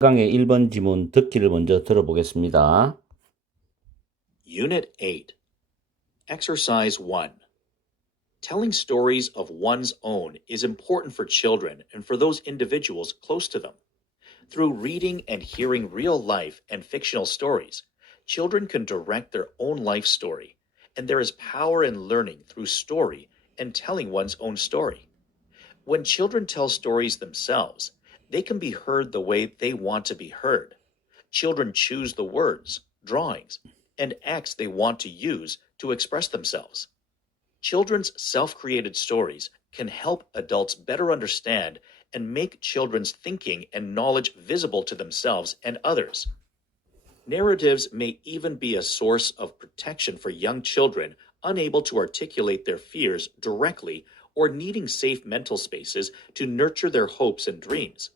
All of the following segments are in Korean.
강의 1번 지문 듣기를 먼저 들어보겠습니다. Unit 8. Exercise 1. Telling stories of one's own is important for children and for those individuals close to them. Through reading and hearing real life and fictional stories, children can direct their own life story, and there is power in learning through story and telling one's own story. When children tell stories themselves, they can be heard the way they want to be heard. Children choose the words, drawings, and acts they want to use to express themselves. Children's self created stories can help adults better understand and make children's thinking and knowledge visible to themselves and others. Narratives may even be a source of protection for young children unable to articulate their fears directly or needing safe mental spaces to nurture their hopes and dreams.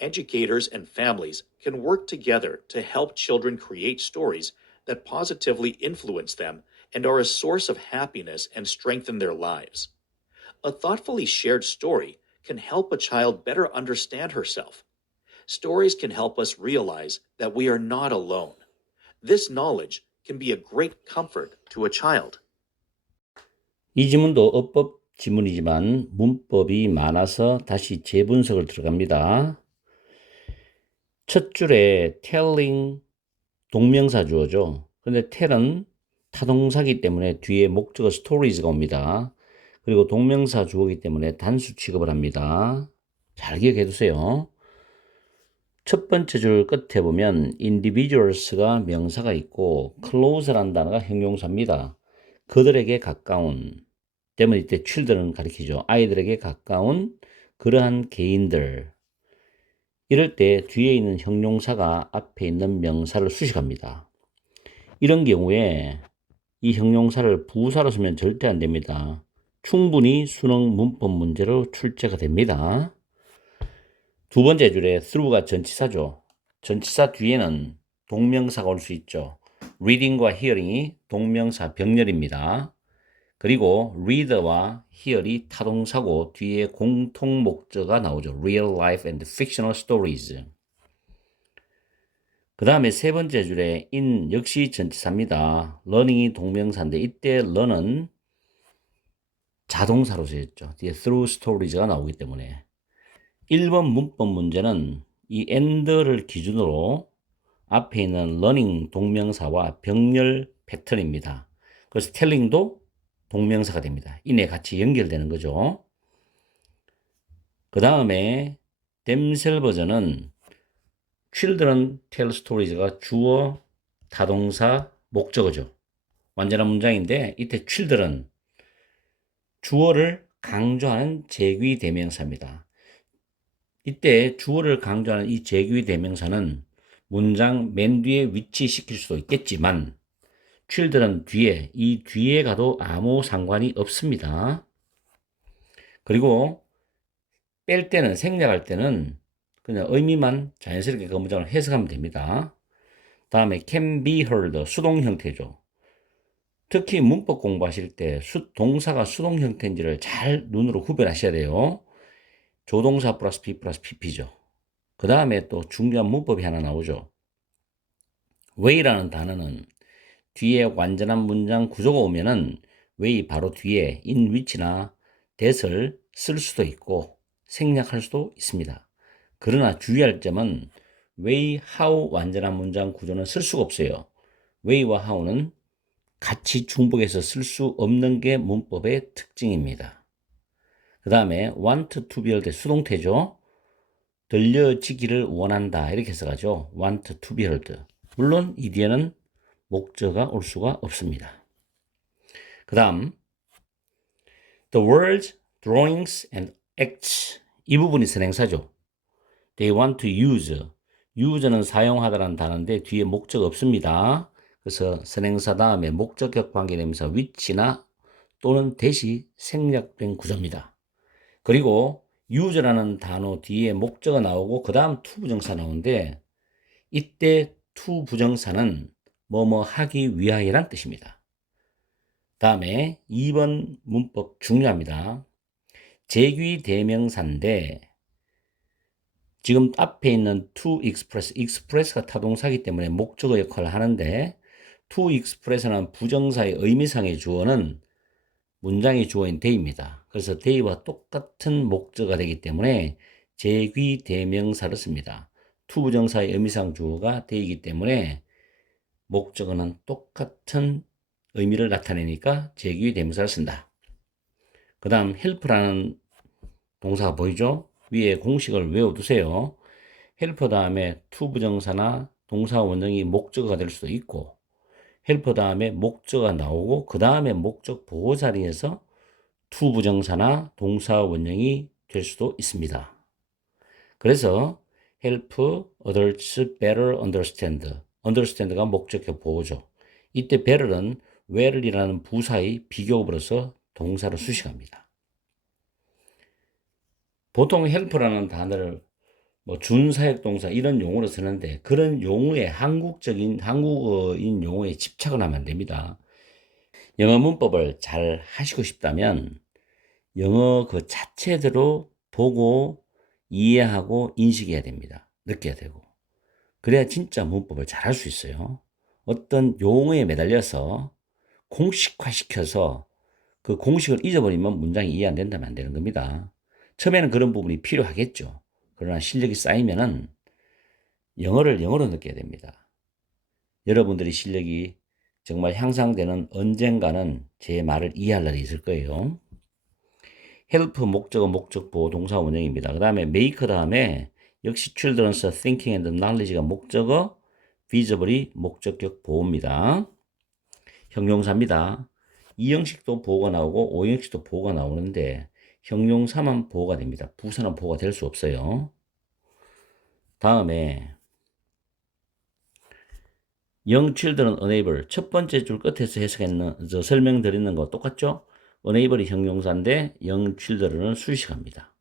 Educators and families can work together to help children create stories that positively influence them and are a source of happiness and strengthen their lives. A thoughtfully shared story can help a child better understand herself. Stories can help us realize that we are not alone. This knowledge can be a great comfort to a child. 이 지문도 어법 지문이지만 문법이 많아서 다시 재분석을 들어갑니다. 첫 줄에 telling 동명사 주어죠. 근데 tell은 타동사기 때문에 뒤에 목적어 stories가 옵니다. 그리고 동명사 주어이기 때문에 단수 취급을 합니다. 잘 기억해 두세요. 첫 번째 줄 끝에 보면 individuals가 명사가 있고 close라는 단어가 형용사입니다. 그들에게 가까운 때문에 이때 children을 가리키죠. 아이들에게 가까운 그러한 개인들. 이럴 때 뒤에 있는 형용사가 앞에 있는 명사를 수식합니다. 이런 경우에 이 형용사를 부사로 쓰면 절대 안 됩니다. 충분히 수능 문법 문제로 출제가 됩니다. 두 번째 줄에 through가 전치사죠. 전치사 뒤에는 동명사가 올 수 있죠. reading과 hearing이 동명사 병렬입니다. 그리고 reader와 hear이 타동사고 뒤에 공통 목적어가 나오죠. real life and fictional stories. 그 다음에 세 번째 줄에 in 역시 전치사입니다. learning이 동명사인데 이때 learn은 자동사로 쓰였죠. 뒤에 through stories가 나오기 때문에 1번 문법 문제는 이 and를 기준으로 앞에 있는 learning 동명사와 병렬 패턴입니다. 그래서 telling도 동명사가 됩니다. 이내 같이 연결되는 거죠. 그 다음에 댐셀 버전은 children tell stories가 주어, 타동사, 목적어죠. 완전한 문장인데 이때 children 주어를 강조하는 제귀 대명사입니다. 이때 주어를 강조하는 이 제귀 대명사는 문장 맨 뒤에 위치시킬 수도 있겠지만 children 뒤에 이 뒤에 가도 아무 상관이 없습니다. 그리고 뺄 때는 생략할 때는 그냥 의미만 자연스럽게 그 문장을 해석하면 됩니다. 다음에 can be heard 수동 형태죠. 특히 문법 공부하실 때 동사가 수동 형태인지를 잘 눈으로 구별하셔야 돼요. 조동사 플러스 be 플러스 pp죠. 그 다음에 또 중요한 문법이 하나 나오죠. way라는 단어는 뒤에 완전한 문장 구조가 오면은 way 바로 뒤에 in which나 that을 쓸 수도 있고 생략할 수도 있습니다. 그러나 주의할 점은 way, how 완전한 문장 구조는 쓸 수가 없어요. way와 how는 같이 중복해서 쓸 수 없는 게 문법의 특징입니다. 그 다음에 want to be heard 수동태죠. 들려지기를 원한다 이렇게 써가죠. want to be heard. 물론 이 뒤에는 목적어가 올 수가 없습니다. 그 다음 the words, drawings and acts 이 부분이 선행사죠. They want to use. use는 사용하다라는 단어인데 뒤에 목적 없습니다. 그래서 선행사 다음에 목적격 관계대명사 which나 또는 that이 생략된 구조입니다. 그리고 use라는 단어 뒤에 목적어 나오고 그 다음 to 부정사 나오는데 이때 to 부정사는 뭐뭐 하기 위하여란 뜻입니다. 다음에 2번 문법 중요합니다. 제귀 대명사인데 지금 앞에 있는 to express, express가 타동사이기 때문에 목적어 역할을 하는데 to express는 부정사의 의미상의 주어는 문장의 주어인 they입니다. 그래서 they와 똑같은 목적어가 되기 때문에 제귀 대명사를 씁니다. to 부정사의 의미상 주어가 they이기 때문에 목적어는 똑같은 의미를 나타내니까 제귀 대명사를 쓴다. 그 다음 help라는 동사가 보이죠? 위에 공식을 외워두세요. 헬퍼 다음에 to 부정사나 동사 원형이 목적어가 될 수도 있고 헬퍼 다음에 목적어가 나오고 그 다음에 목적 보호 자리에서 to 부정사나 동사 원형이 될 수도 있습니다. 그래서 help others better understand. understand가 목적격 보호죠. 이때 better는 well이라는 부사의 비교급으로서 동사로 수식합니다. 보통 help라는 단어를 뭐 준사역 동사 이런 용어로 쓰는데 그런 용어의 한국어인 용어에 집착을 하면 안 됩니다. 영어 문법을 잘 하시고 싶다면 영어 그 자체대로 보고 이해하고 인식해야 됩니다. 느껴야 되고. 그래야 진짜 문법을 잘 할 수 있어요. 어떤 용어에 매달려서 공식화시켜서 그 공식을 잊어버리면 문장이 이해 안 된다면 안 되는 겁니다. 처음에는 그런 부분이 필요하겠죠. 그러나 실력이 쌓이면은 영어를 영어로 느껴야 됩니다. 여러분들의 실력이 정말 향상되는 언젠가는 제 말을 이해할 날이 있을 거예요. help 목적어 목적보호 동사 원형입니다. 그 다음에 make 다음에 역시 children's thinking and knowledge가 목적어, visibly 목적격 보호입니다. 형용사입니다. 2형식도 보호가 나오고 5형식도 보호가 나오는데 형용사만 보호가 됩니다. 부사는 보호가 될 수 없어요. 다음에 young children unable 첫 번째 줄 끝에서 해석했는 설명드리는 거 똑같죠? unable이 형용사인데 young children은 수식합니다.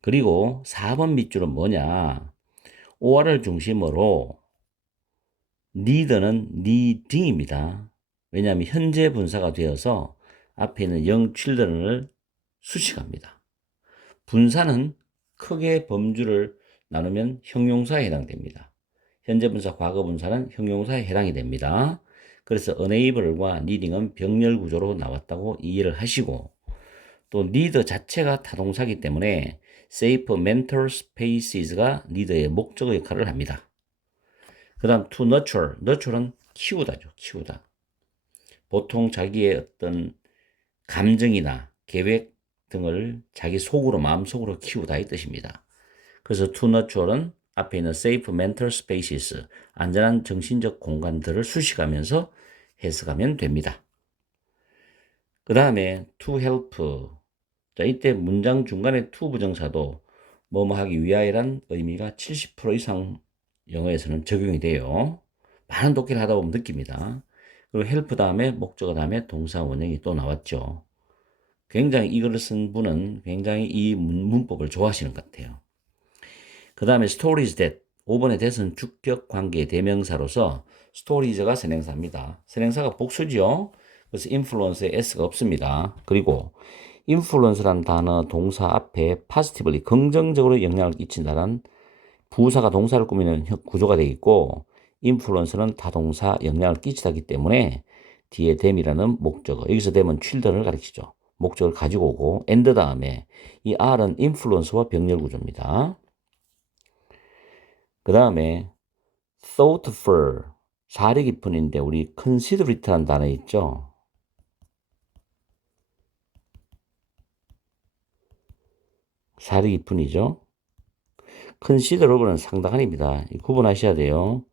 그리고 4번 밑줄은 뭐냐? or를 중심으로 need는 needing입니다. 왜냐하면 현재 분사가 되어서 앞에 있는 young children을 수식합니다. 분사는 크게 범주를 나누면 형용사에 해당됩니다. 현재 분사, 과거 분사는 형용사에 해당이 됩니다. 그래서 enable과 needing은 병렬 구조로 나왔다고 이해를 하시고 또 need 자체가 타동사이기 때문에 safe mental spaces가 need의 목적어 역할을 합니다. 그 다음 to nurture, nurture는 키우다죠. 키우다. 보통 자기의 어떤 감정이나 계획 등을 자기 속으로 마음속으로 키우다 이 뜻입니다. 그래서 to nurture는 앞에 있는 safe mental spaces, 안전한 정신적 공간들을 수식하면서 해석하면 됩니다. 그 다음에 to help. 자, 이때 문장 중간에 to 부정사도 뭐뭐 하기 위하여란 의미가 70% 이상 영어에서는 적용이 돼요. 많은 독해를 하다 보면 느낍니다. 그리고 help 다음에 목적어 다음에 동사 원형이 또 나왔죠. 굉장히 이걸 쓴 분은 굉장히 이 문법을 좋아하시는 것 같아요. 그 다음에 stories that 5번에 대해서는 주격 관계 대명사로서 stories가 선행사입니다. 선행사가 복수죠. 그래서 influence에 s가 없습니다. 그리고 influence란 단어 동사 앞에 positively 긍정적으로 영향을 끼친다는 부사가 동사를 꾸미는 구조가 되어 있고 influence는 타동사 영향을 끼치다기 때문에 뒤에 them이라는 목적어 여기서 them은 children을 가리키죠. 목적을 가지고 오고 and 다음에 이 r은 influence와 병렬 구조입니다. 그 다음에 thoughtful 사려 깊은인데 우리 considerate라는 단어 있죠. 사려 깊은이죠. considerable은 상당한입니다. 구분하셔야 돼요.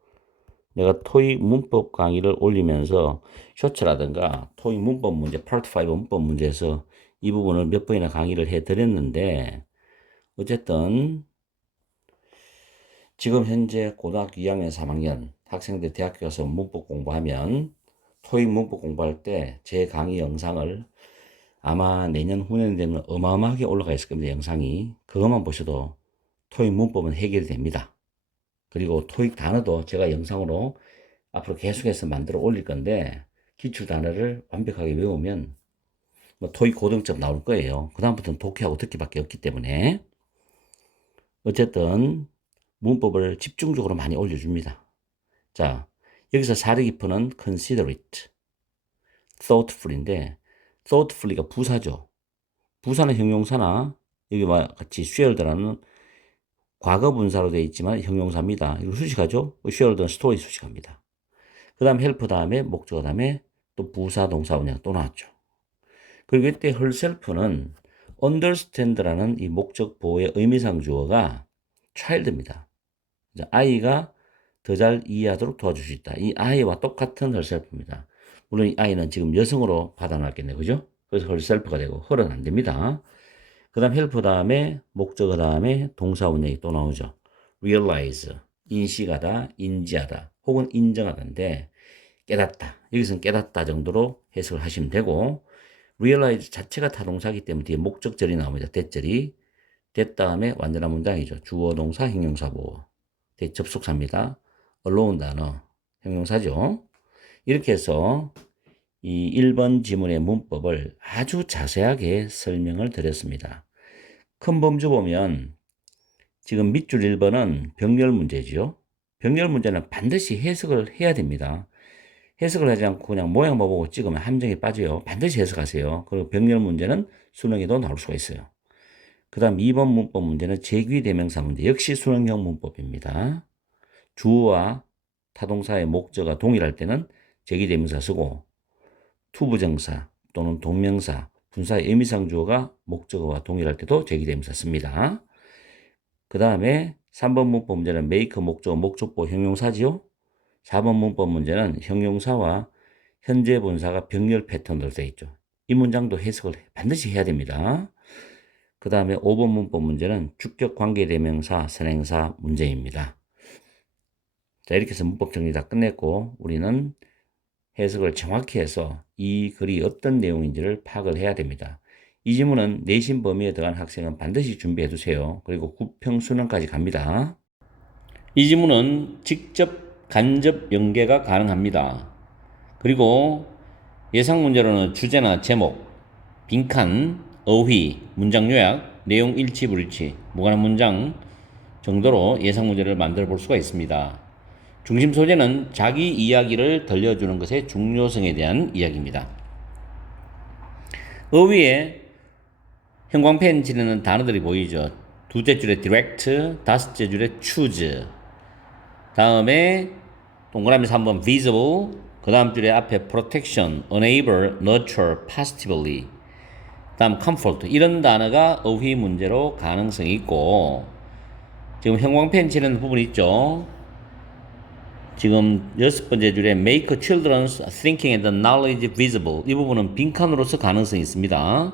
내가 토익 문법 강의를 올리면서 쇼츠라든가 토익 문법 문제, 파트 5 문법 문제에서 이 부분을 몇 번이나 강의를 해드렸는데 어쨌든 지금 현재 고등학교 2학년, 3학년 학생들 대학교 가서 문법 공부하면 토익 문법 공부할 때 제 강의 영상을 아마 내년 후년 되면 어마어마하게 올라가 있을 겁니다. 영상이. 그것만 보셔도 토익 문법은 해결이 됩니다. 그리고 토익 단어도 제가 영상으로 앞으로 계속해서 만들어 올릴 건데 기출 단어를 완벽하게 외우면 뭐 토익 고등점 나올 거예요. 그 다음부터는 독해하고 듣기밖에 없기 때문에 어쨌든 문법을 집중적으로 많이 올려줍니다. 자, 여기서 사르기프는 considerate, thoughtful인데 thoughtfully가 부사죠. 부사는 형용사나 여기와 같이 shared라는 과거 분사로 되어 있지만 형용사입니다. 이거 수식하죠. shared는 story 수식합니다. 그 다음 help 다음에 목적어 다음에 또 부사 동사 원형 또 나왔죠. 그리고 이때 herself는 understand라는 이 목적 보호의 의미상 주어가 child입니다. 아이가 더 잘 이해하도록 도와줄 수 있다. 이 아이와 똑같은 herself입니다. 물론 이 아이는 지금 여성으로 받아놨겠네요. 그죠? 그래서 herself가 되고 her은 안 됩니다. 그 다음 help 다음에 목적어 다음에 동사 원형이 또 나오죠. realize, 인식하다, 인지하다, 혹은 인정하다인데 깨닫다. 여기서는 깨닫다 정도로 해석을 하시면 되고 realize 자체가 타동사이기 때문에 뒤에 목적절이 나옵니다. 대절이. 됐 다음에 완전한 문장이죠. 주어, 동사, 형용사, 보어. 접속사입니다. alone 단어, 형용사죠. 이렇게 해서 이 1번 지문의 문법을 아주 자세하게 설명을 드렸습니다. 큰 범주 보면 지금 밑줄 1번은 병렬 문제죠. 병렬 문제는 반드시 해석을 해야 됩니다. 해석을 하지 않고 그냥 모양만 보고 찍으면 함정에 빠져요. 반드시 해석하세요. 그리고 병렬 문제는 수능에도 나올 수가 있어요. 그 다음 2번 문법 문제는 제귀대명사 문제. 역시 수능형 문법입니다. 주어와 타동사의 목적어가 동일할 때는 제귀대명사 쓰고 투부정사 또는 동명사, 분사의 의미상 주어가 목적어와 동일할 때도 제귀대명사 씁니다. 그 다음에 3번 문법 문제는 make 목적어, 목적보 형용사지요. 4번 문법 문제는 형용사와 현재 분사가 병렬 패턴으로 되어 있죠. 이 문장도 해석을 반드시 해야 됩니다. 그 다음에 5번 문법 문제는 주격 관계대명사 선행사 문제입니다. 자, 이렇게 해서 문법 정리 다 끝냈고 우리는 해석을 정확히 해서 이 글이 어떤 내용인지를 파악을 해야 됩니다. 이 지문은 내신 범위에 들어간 학생은 반드시 준비해 두세요. 그리고 구평 수능까지 갑니다. 이 지문은 직접 간접 연계가 가능합니다. 그리고 예상 문제로는 주제나 제목, 빈칸, 어휘, 문장 요약, 내용 일치 불일치, 무관한 문장 정도로 예상 문제를 만들어 볼 수가 있습니다. 중심 소재는 자기 이야기를 들려주는 것의 중요성에 대한 이야기입니다. 어휘에 형광펜 지르는 단어들이 보이죠. 두째 줄에 direct, 다섯째 줄에 choose. 다음에 동그라미 3번 visible, 그 다음 줄에 앞에 protection, enable, nurture, positively. 다음 comfort. 이런 단어가 어휘 문제로 가능성이 있고 지금 형광펜 치는 부분 있죠. 지금 6번째 줄에 make children's thinking and knowledge visible. 이 부분은 빈칸으로서 가능성이 있습니다.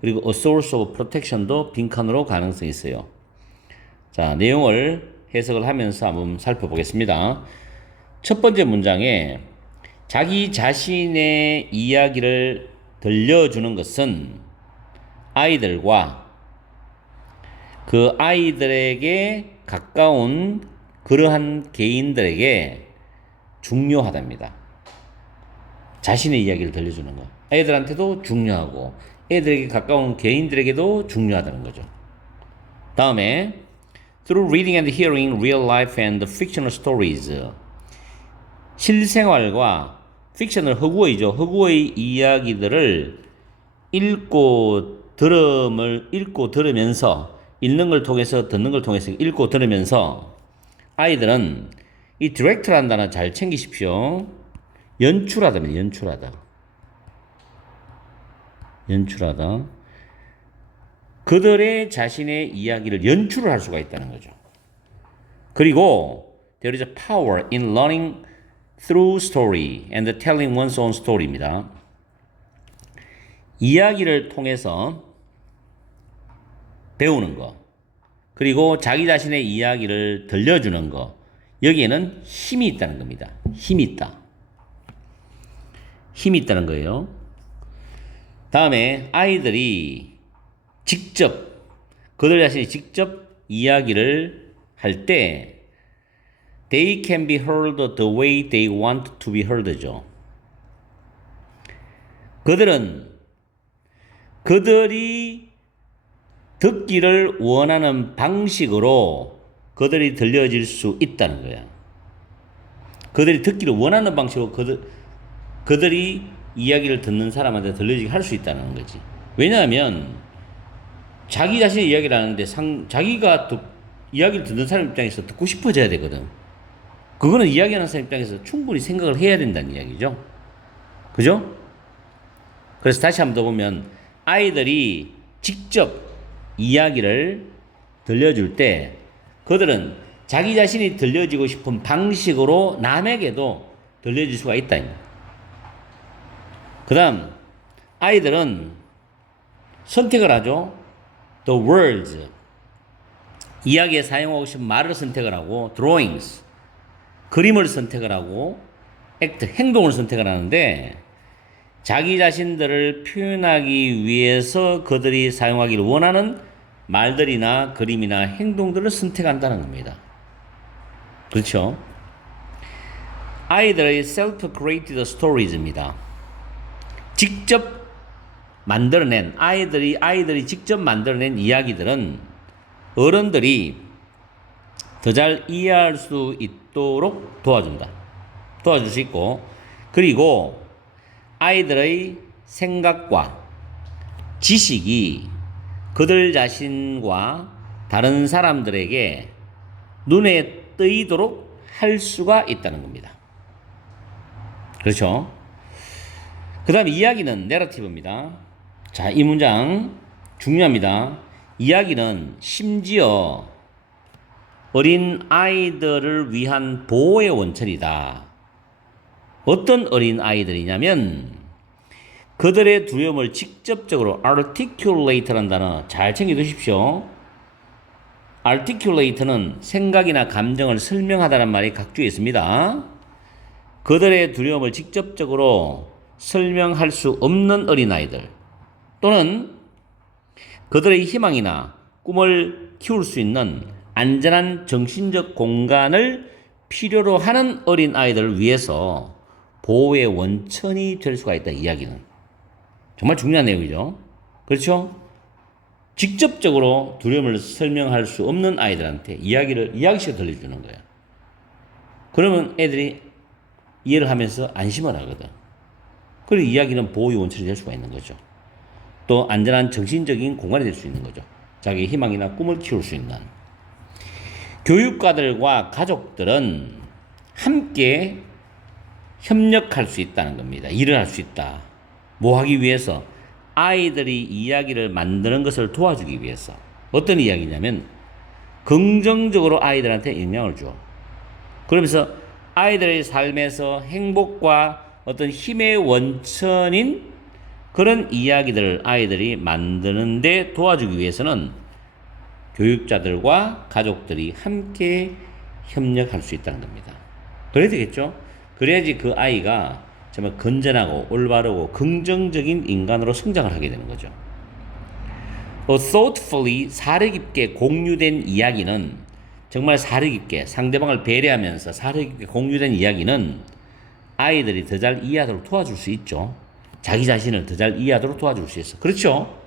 그리고 a source of protection도 빈칸으로 가능성이 있어요. 자, 내용을 해석을 하면서 한번 살펴보겠습니다. 첫 번째 문장에 자기 자신의 이야기를 들려주는 것은 아이들과 그 아이들에게 가까운 그러한 개인들에게 중요하답니다. 자신의 이야기를 들려주는 것. 애들한테도 중요하고 애들에게 가까운 개인들에게도 중요하다는 거죠. 다음에 Through reading and hearing real life and fictional stories. 실생활과 픽션을 허구어이죠. 허구어의 이야기들을 읽고 들으면서 읽는 걸 통해서 듣는 걸 통해서 읽고 들으면서 아이들은 이 디렉트라는 단어 잘 챙기십시오. 연출하다입니다. 연출하다. 그들의 자신의 이야기를 연출을 할 수가 있다는 거죠. 그리고 there is a power in learning through story and telling one's own story입니다. 이야기를 통해서 배우는 것, 그리고 자기 자신의 이야기를 들려주는 것, 여기에는 힘이 있다는 겁니다. 힘이 있다는 거예요. 다음에 아이들이 그들 자신이 직접 이야기를 할 때 they can be heard the way they want to be heard죠. 그들이 듣기를 원하는 방식으로 그들이 들려질 수 있다는 거야. 그들이 듣기를 원하는 방식으로 그들이 이야기를 듣는 사람한테 들려지게 할 수 있다는 거지. 왜냐하면 자기 자신의 이야기를 하는데 자기가 이야기를 듣는 사람 입장에서 듣고 싶어져야 되거든. 그거는 이야기하는 사람 입장에서 충분히 생각을 해야 된다는 이야기죠. 그죠? 그래서 다시 한번 더 보면 아이들이 직접 이야기를 들려줄 때 그들은 자기 자신이 들려지고 싶은 방식으로 남에게도 들려질 수가 있다. 그 다음 아이들은 선택을 하죠. The words 이야기에 사용하고 싶은 말을 선택을 하고 drawings 그림을 선택을 하고 act 행동을 선택을 하는데 자기 자신들을 표현하기 위해서 그들이 사용하기를 원하는 말들이나 그림이나 행동들을 선택한다는 겁니다. 그렇죠? 아이들의 self-created stories입니다. 직접 만들어낸 아이들이 직접 만들어낸 이야기들은 어른들이 더 잘 이해할 수 있도록 도와줄 수 있고, 그리고 아이들의 생각과 지식이 그들 자신과 다른 사람들에게 눈에 띄도록 할 수가 있다는 겁니다. 그렇죠? 그 다음에 이야기는 내러티브입니다. 자, 이 문장 중요합니다. 이야기는 심지어 어린 아이들을 위한 보호의 원천이다. 어떤 어린 아이들이냐면 그들의 두려움을 직접적으로 articulate라는 단어 잘 챙겨두십시오. articulate는 생각이나 감정을 설명하다는 말이 각주에 있습니다. 그들의 두려움을 직접적으로 설명할 수 없는 어린아이들 또는 그들의 희망이나 꿈을 키울 수 있는 안전한 정신적 공간을 필요로 하는 어린아이들을 위해서 보호의 원천이 될 수가 있다. 이야기는 정말 중요한 내용이죠. 그렇죠? 직접적으로 두려움을 설명할 수 없는 아이들한테 이야기식으로 들려주는 거야. 그러면 애들이 이해를 하면서 안심을 하거든. 그리고 이야기는 보호의 원천이 될 수가 있는 거죠. 또 안전한 정신적인 공간이 될 수 있는 거죠. 자기의 희망이나 꿈을 키울 수 있는. 교육가들과 가족들은 함께 협력할 수 있다는 겁니다. 일을 할 수 있다. 뭐 하기 위해서? 아이들이 이야기를 만드는 것을 도와주기 위해서. 어떤 이야기냐면 긍정적으로 아이들한테 영향을 줘. 그러면서 아이들의 삶에서 행복과 어떤 힘의 원천인 그런 이야기들을 아이들이 만드는데 도와주기 위해서는 교육자들과 가족들이 함께 협력할 수 있다는 겁니다. 그래야 되겠죠? 그래야지 그 아이가 정말 건전하고 올바르고 긍정적인 인간으로 성장을 하게 되는 거죠. thoughtfully 사려 깊게 공유된 이야기는 정말 사려 깊게 상대방을 배려하면서 사려 깊게 공유된 이야기는 아이들이 더 잘 이해하도록 도와줄 수 있죠. 자기 자신을 더 잘 이해하도록 도와줄 수 있어. 그렇죠?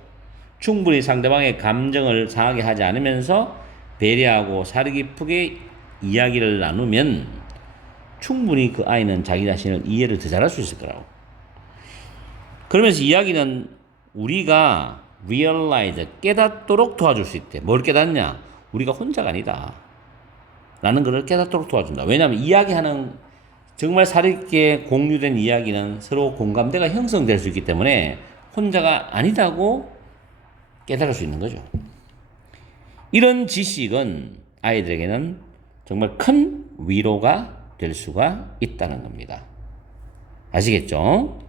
충분히 상대방의 감정을 상하게 하지 않으면서 배려하고 사려 깊게 이야기를 나누면 충분히 그 아이는 자기 자신을 이해를 더 잘할 수 있을 거라고. 그러면서 이야기는 우리가 realize, 깨닫도록 도와줄 수 있대. 뭘 깨닫냐? 우리가 혼자가 아니다. 라는 것을 깨닫도록 도와준다. 왜냐하면 이야기하는 정말 사립게 공유된 이야기는 서로 공감대가 형성될 수 있기 때문에 혼자가 아니다고 깨달을 수 있는 거죠. 이런 지식은 아이들에게는 정말 큰 위로가 될 수가 있다는 겁니다. 아시겠죠?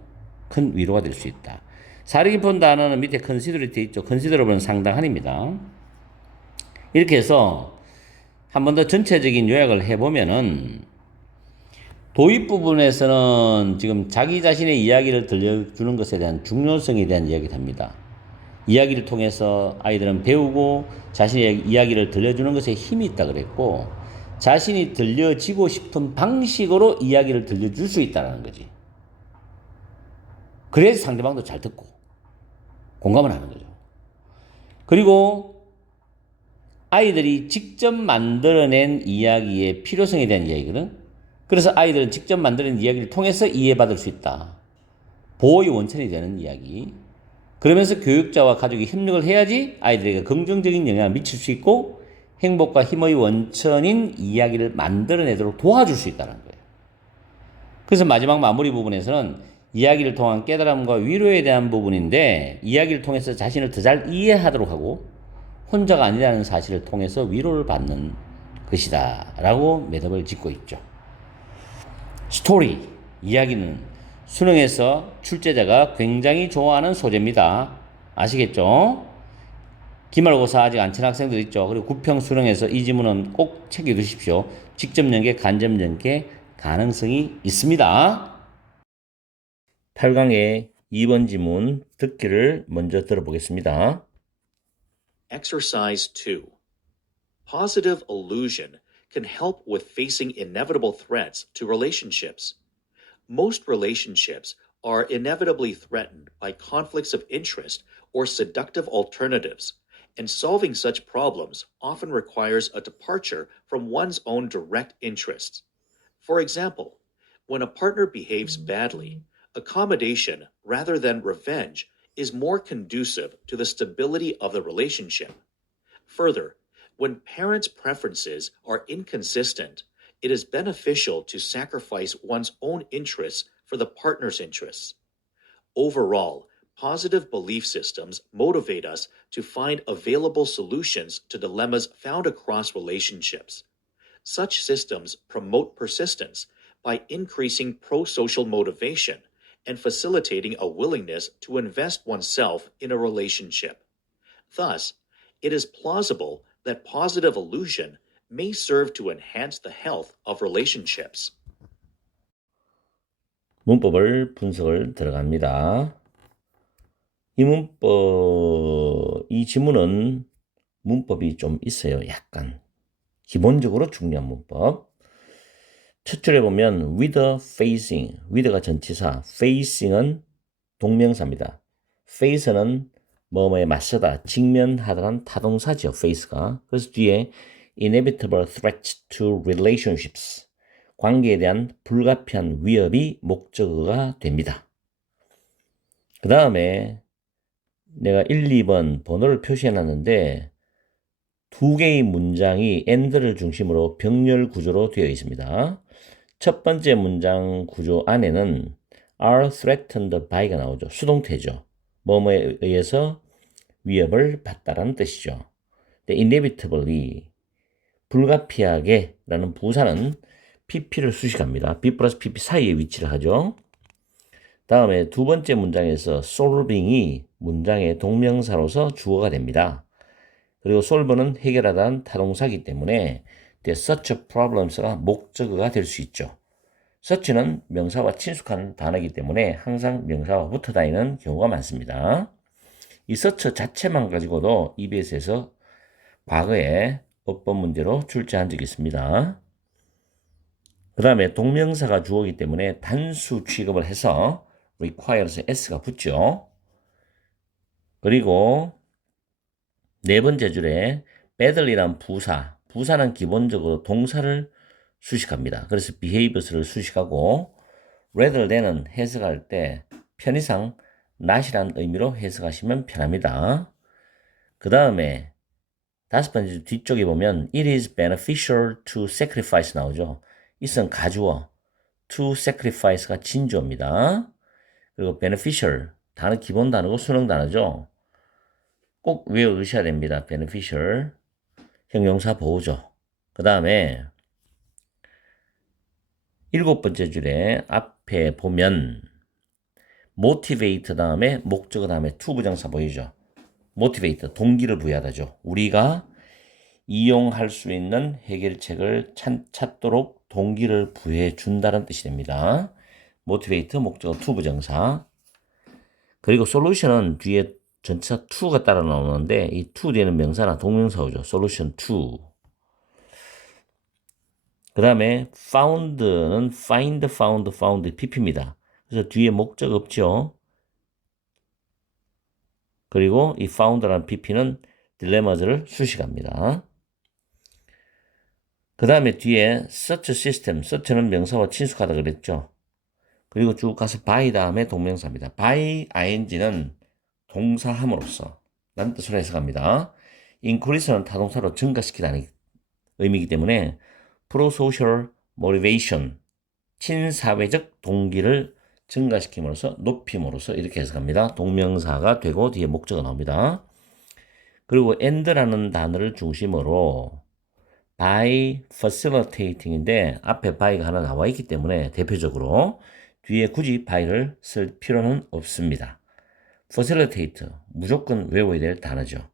큰 위로가 될 수 있다. 사려 깊은 단어는 밑에 consider이 되어 있죠. considerable은 상당한입니다. 이렇게 해서 한 번 더 전체적인 요약을 해보면은 도입 부분에서는 지금 자기 자신의 이야기를 들려주는 것에 대한 중요성에 대한 이야기를 합니다. 이야기를 통해서 아이들은 배우고 자신의 이야기를 들려주는 것에 힘이 있다 그랬고 자신이 들려지고 싶은 방식으로 이야기를 들려줄 수 있다는 거지. 그래서 상대방도 잘 듣고 공감을 하는 거죠. 그리고 아이들이 직접 만들어낸 이야기의 필요성에 대한 이야기거든. 그래서 아이들은 직접 만들어낸 이야기를 통해서 이해받을 수 있다. 보호의 원천이 되는 이야기. 그러면서 교육자와 가족이 협력을 해야지 아이들에게 긍정적인 영향을 미칠 수 있고 행복과 힘의 원천인 이야기를 만들어내도록 도와줄 수 있다는 거예요. 그래서 마지막 마무리 부분에서는 이야기를 통한 깨달음과 위로에 대한 부분인데 이야기를 통해서 자신을 더 잘 이해하도록 하고 혼자가 아니라는 사실을 통해서 위로를 받는 것이다 라고 매듭을 짓고 있죠. 스토리, 이야기는 수능에서 출제자가 굉장히 좋아하는 소재입니다. 아시겠죠? 기말고사 아직 안 친 학생들 있죠. 그리고 구평 수능에서 이 지문은 꼭 챙겨두십시오. 직접 연계, 간접 연계 가능성이 있습니다. 8강의 2번 지문 듣기를 먼저 들어보겠습니다. Exercise 2. Positive illusion can help with facing inevitable threats to relationships. Most relationships are inevitably threatened by conflicts of interest or seductive alternatives, and solving such problems often requires a departure from one's own direct interests. For example, when a partner behaves badly, accommodation rather than revenge is more conducive to the stability of the relationship. Further, when parents' preferences are inconsistent, it is beneficial to sacrifice one's own interests for the partner's interests. Overall, positive belief systems motivate us to find available solutions to dilemmas found across relationships. Such systems promote persistence by increasing pro-social motivation and facilitating a willingness to invest oneself in a relationship. Thus, it is plausible that positive illusion may serve to enhance the health of relationships. 문법을 분석을 들어갑니다. 이 지문은 문법이 좀 있어요. 약간. 기본적으로 중요한 문법. 첫 줄에 보면 with facing, with가 전치사, facing은 동명사입니다. face는 뭐뭐에 맞서다, 직면하다란 타동사죠. face가. 그래서 뒤에 inevitable threats to relationships, 관계에 대한 불가피한 위협이 목적어가 됩니다. 그 다음에 내가 1, 2번 번호를 표시해놨는데 두 개의 문장이 and를 중심으로 병렬 구조로 되어 있습니다. 첫 번째 문장 구조 안에는 are threatened by가 나오죠. 수동태죠. 뭐뭐에 의해서 위협을 받다라는 뜻이죠. inevitably, 불가피하게 라는 부사는 pp를 수식합니다. b 플러스 pp 사이에 위치를 하죠. 다음에 두 번째 문장에서 solving이 문장의 동명사로서 주어가 됩니다. 그리고 solve는 해결하다는 타동사이기 때문에 such problems가 목적어가 될 수 있죠. such는 명사와 친숙한 단어이기 때문에 항상 명사와 붙어 다니는 경우가 많습니다. 이 such 자체만 가지고도 EBS에서 과거에 어법 문제로 출제한 적이 있습니다. 그 다음에 동명사가 주어이기 때문에 단수 취급을 해서 requires에 s가 붙죠. 그리고 네 번째 줄에 badly란 부사는 기본적으로 동사를 수식합니다. 그래서 behaviors를 수식하고 rather than은 해석할 때 편의상 not이란 의미로 해석하시면 편합니다. 그 다음에 다섯 번째 뒤쪽에 보면 it is beneficial to sacrifice 나오죠. 이것은 가주어, to sacrifice가 진주어입니다. 그리고 beneficial, 단어 기본 단어고 수능 단어죠. 꼭 외워두셔야 됩니다. beneficial, 형용사 보호죠. 그 다음에 일곱 번째 줄에 앞에 보면 motivate 다음에 목적어 다음에 to 부정사 보이죠. motivate, 동기를 부여하다죠. 우리가 이용할 수 있는 해결책을 찾도록 동기를 부여해 준다는 뜻이 됩니다. motivate, 목적어 to 부정사. 그리고 solution은 뒤에 전치사 to가 따라 나오는데 이 to 뒤에는 명사나 동명사 오죠. solution to. 그 다음에 found는 find, found, pp입니다. 그래서 뒤에 목적 없죠. 그리고 이 found라는 pp는 딜레마즈를 수식합니다. 그 다음에 뒤에 such system, such는 명사와 친숙하다 그랬죠. 그리고 쭉 가서 by 다음에 동명사입니다. by ing는 동사함으로써 라는 뜻으로 해석합니다. increase는 타동사로 증가시키다는 의미이기 때문에 pro-social motivation, 친사회적 동기를 증가시킴으로써 높임으로써 이렇게 해석합니다. 동명사가 되고 뒤에 목적어 나옵니다. 그리고 and라는 단어를 중심으로 by facilitating인데 앞에 by가 하나 나와 있기 때문에 대표적으로 뒤에 굳이 by를 쓸 필요는 없습니다. facilitate 무조건 외워야 될 단어죠.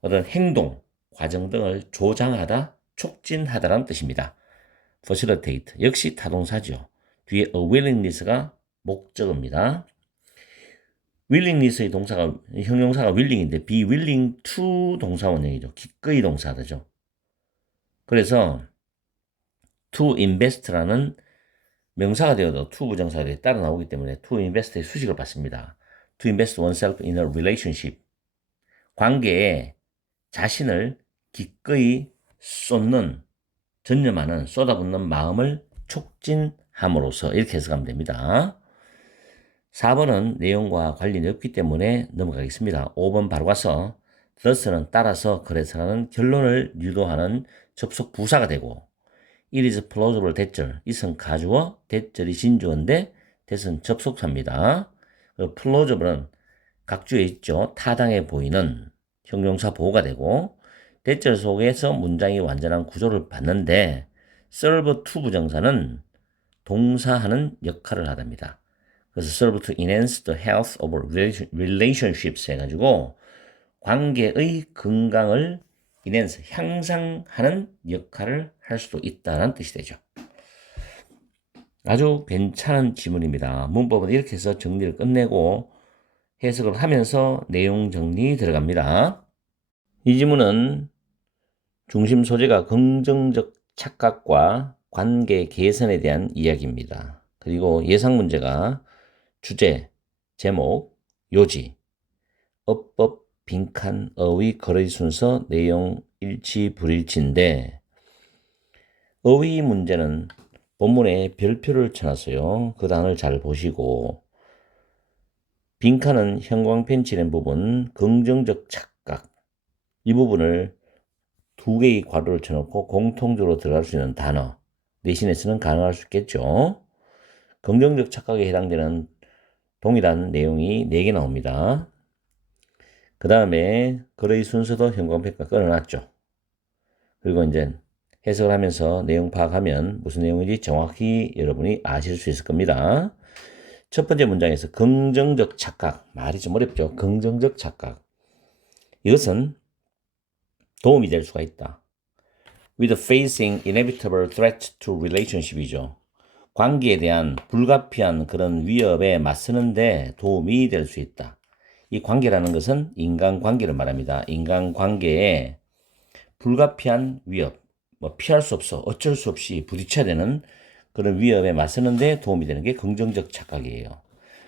어떤 행동, 과정 등을 조장하다, 촉진하다라는 뜻입니다. facilitate 역시 타동사죠. 뒤에 a willingness가 목적어입니다. willingness의 동사가 형용사가 willing인데 be willing to 동사 원형이죠. 기꺼이 동사죠. 그래서 to invest라는 명사가 되어도 to 부정사가 따라 나오기 때문에 to invest의 수식을 받습니다. to invest oneself in a relationship 관계에 자신을 기꺼이 쏟는 전념하는 쏟아붓는 마음을 촉진함으로써 이렇게 해석하면 됩니다. 4번은 내용과 관련이 없기 때문에 넘어가겠습니다. 5번 바로 가서 thus는 따라서 그래서라는 결론을 유도하는 접속 부사가 되고 it is plausible 대절, it은 가주어, 대절이 진주어인데 that은 접속사입니다. plausible은 각주에 있죠. 타당해 보이는 형용사 보호가 되고 대절 속에서 문장이 완전한 구조를 받는데 serve to 부정사는 동사하는 역할을 하답니다. 그래서 serve to enhance the health of relationships 해가지고 관계의 건강을 enhance, 향상하는 역할을 할 수도 있다는 뜻이 되죠. 아주 괜찮은 지문입니다. 문법은 이렇게 해서 정리를 끝내고 해석을 하면서 내용 정리 들어갑니다. 이 지문은 중심 소재가 긍정적 착각과 관계 개선에 대한 이야기입니다. 그리고 예상 문제가 주제, 제목, 요지, 어법, 빈칸, 어휘, 거의 순서, 내용, 일치, 불일치인데 어휘 문제는 본문에 별표를 쳐놨어요. 그 단어를 잘 보시고 빈칸은 형광펜 칠한 부분, 긍정적 착각 이 부분을 두 개의 괄호를 쳐놓고 공통적으로 들어갈 수 있는 단어 내신에서는 가능할 수 있겠죠. 긍정적 착각에 해당되는 동일한 내용이 4개 나옵니다. 그 다음에 글의 순서도 형광펜과 끊어놨죠. 그리고 이제 해석을 하면서 내용 파악하면 무슨 내용인지 정확히 여러분이 아실 수 있을 겁니다. 첫 번째 문장에서 긍정적 착각, 말이 좀 어렵죠. 긍정적 착각. 이것은 도움이 될 수가 있다. With facing inevitable threat to relationship이죠. 관계에 대한 불가피한 그런 위협에 맞서는데 도움이 될 수 있다. 이 관계라는 것은 인간관계를 말합니다. 인간관계에 불가피한 위협, 피할 수 없어, 어쩔 수 없이 부딪혀야 되는 그런 위협에 맞서는데 도움이 되는 게 긍정적 착각이에요.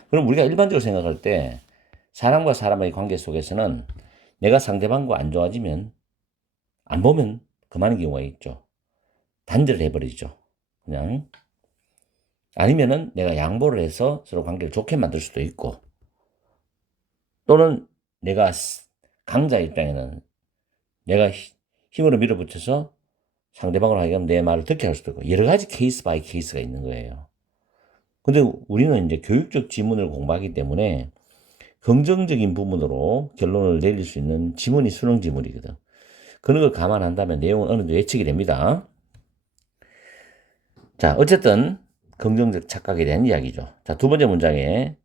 그럼 우리가 일반적으로 생각할 때 사람과 사람의 관계 속에서는 내가 상대방과 안 좋아지면 안 보면 그만인 경우가 있죠. 단절을 해버리죠. 그냥. 아니면은 내가 양보를 해서 서로 관계를 좋게 만들 수도 있고 또는 내가 강자 입장에는 내가 힘으로 밀어붙여서 상대방을 하여금 내 말을 듣게 할 수도 있고 여러 가지 케이스 바이 케이스가 있는 거예요. 근데 우리는 이제 교육적 지문을 공부하기 때문에 긍정적인 부분으로 결론을 내릴 수 있는 지문이 수능 지문이거든. 그런 걸 감안한다면 내용은 어느 정도 예측이 됩니다. 자, 어쨌든 긍정적 착각에 대한 이야기죠. 자, 두 번째 문장에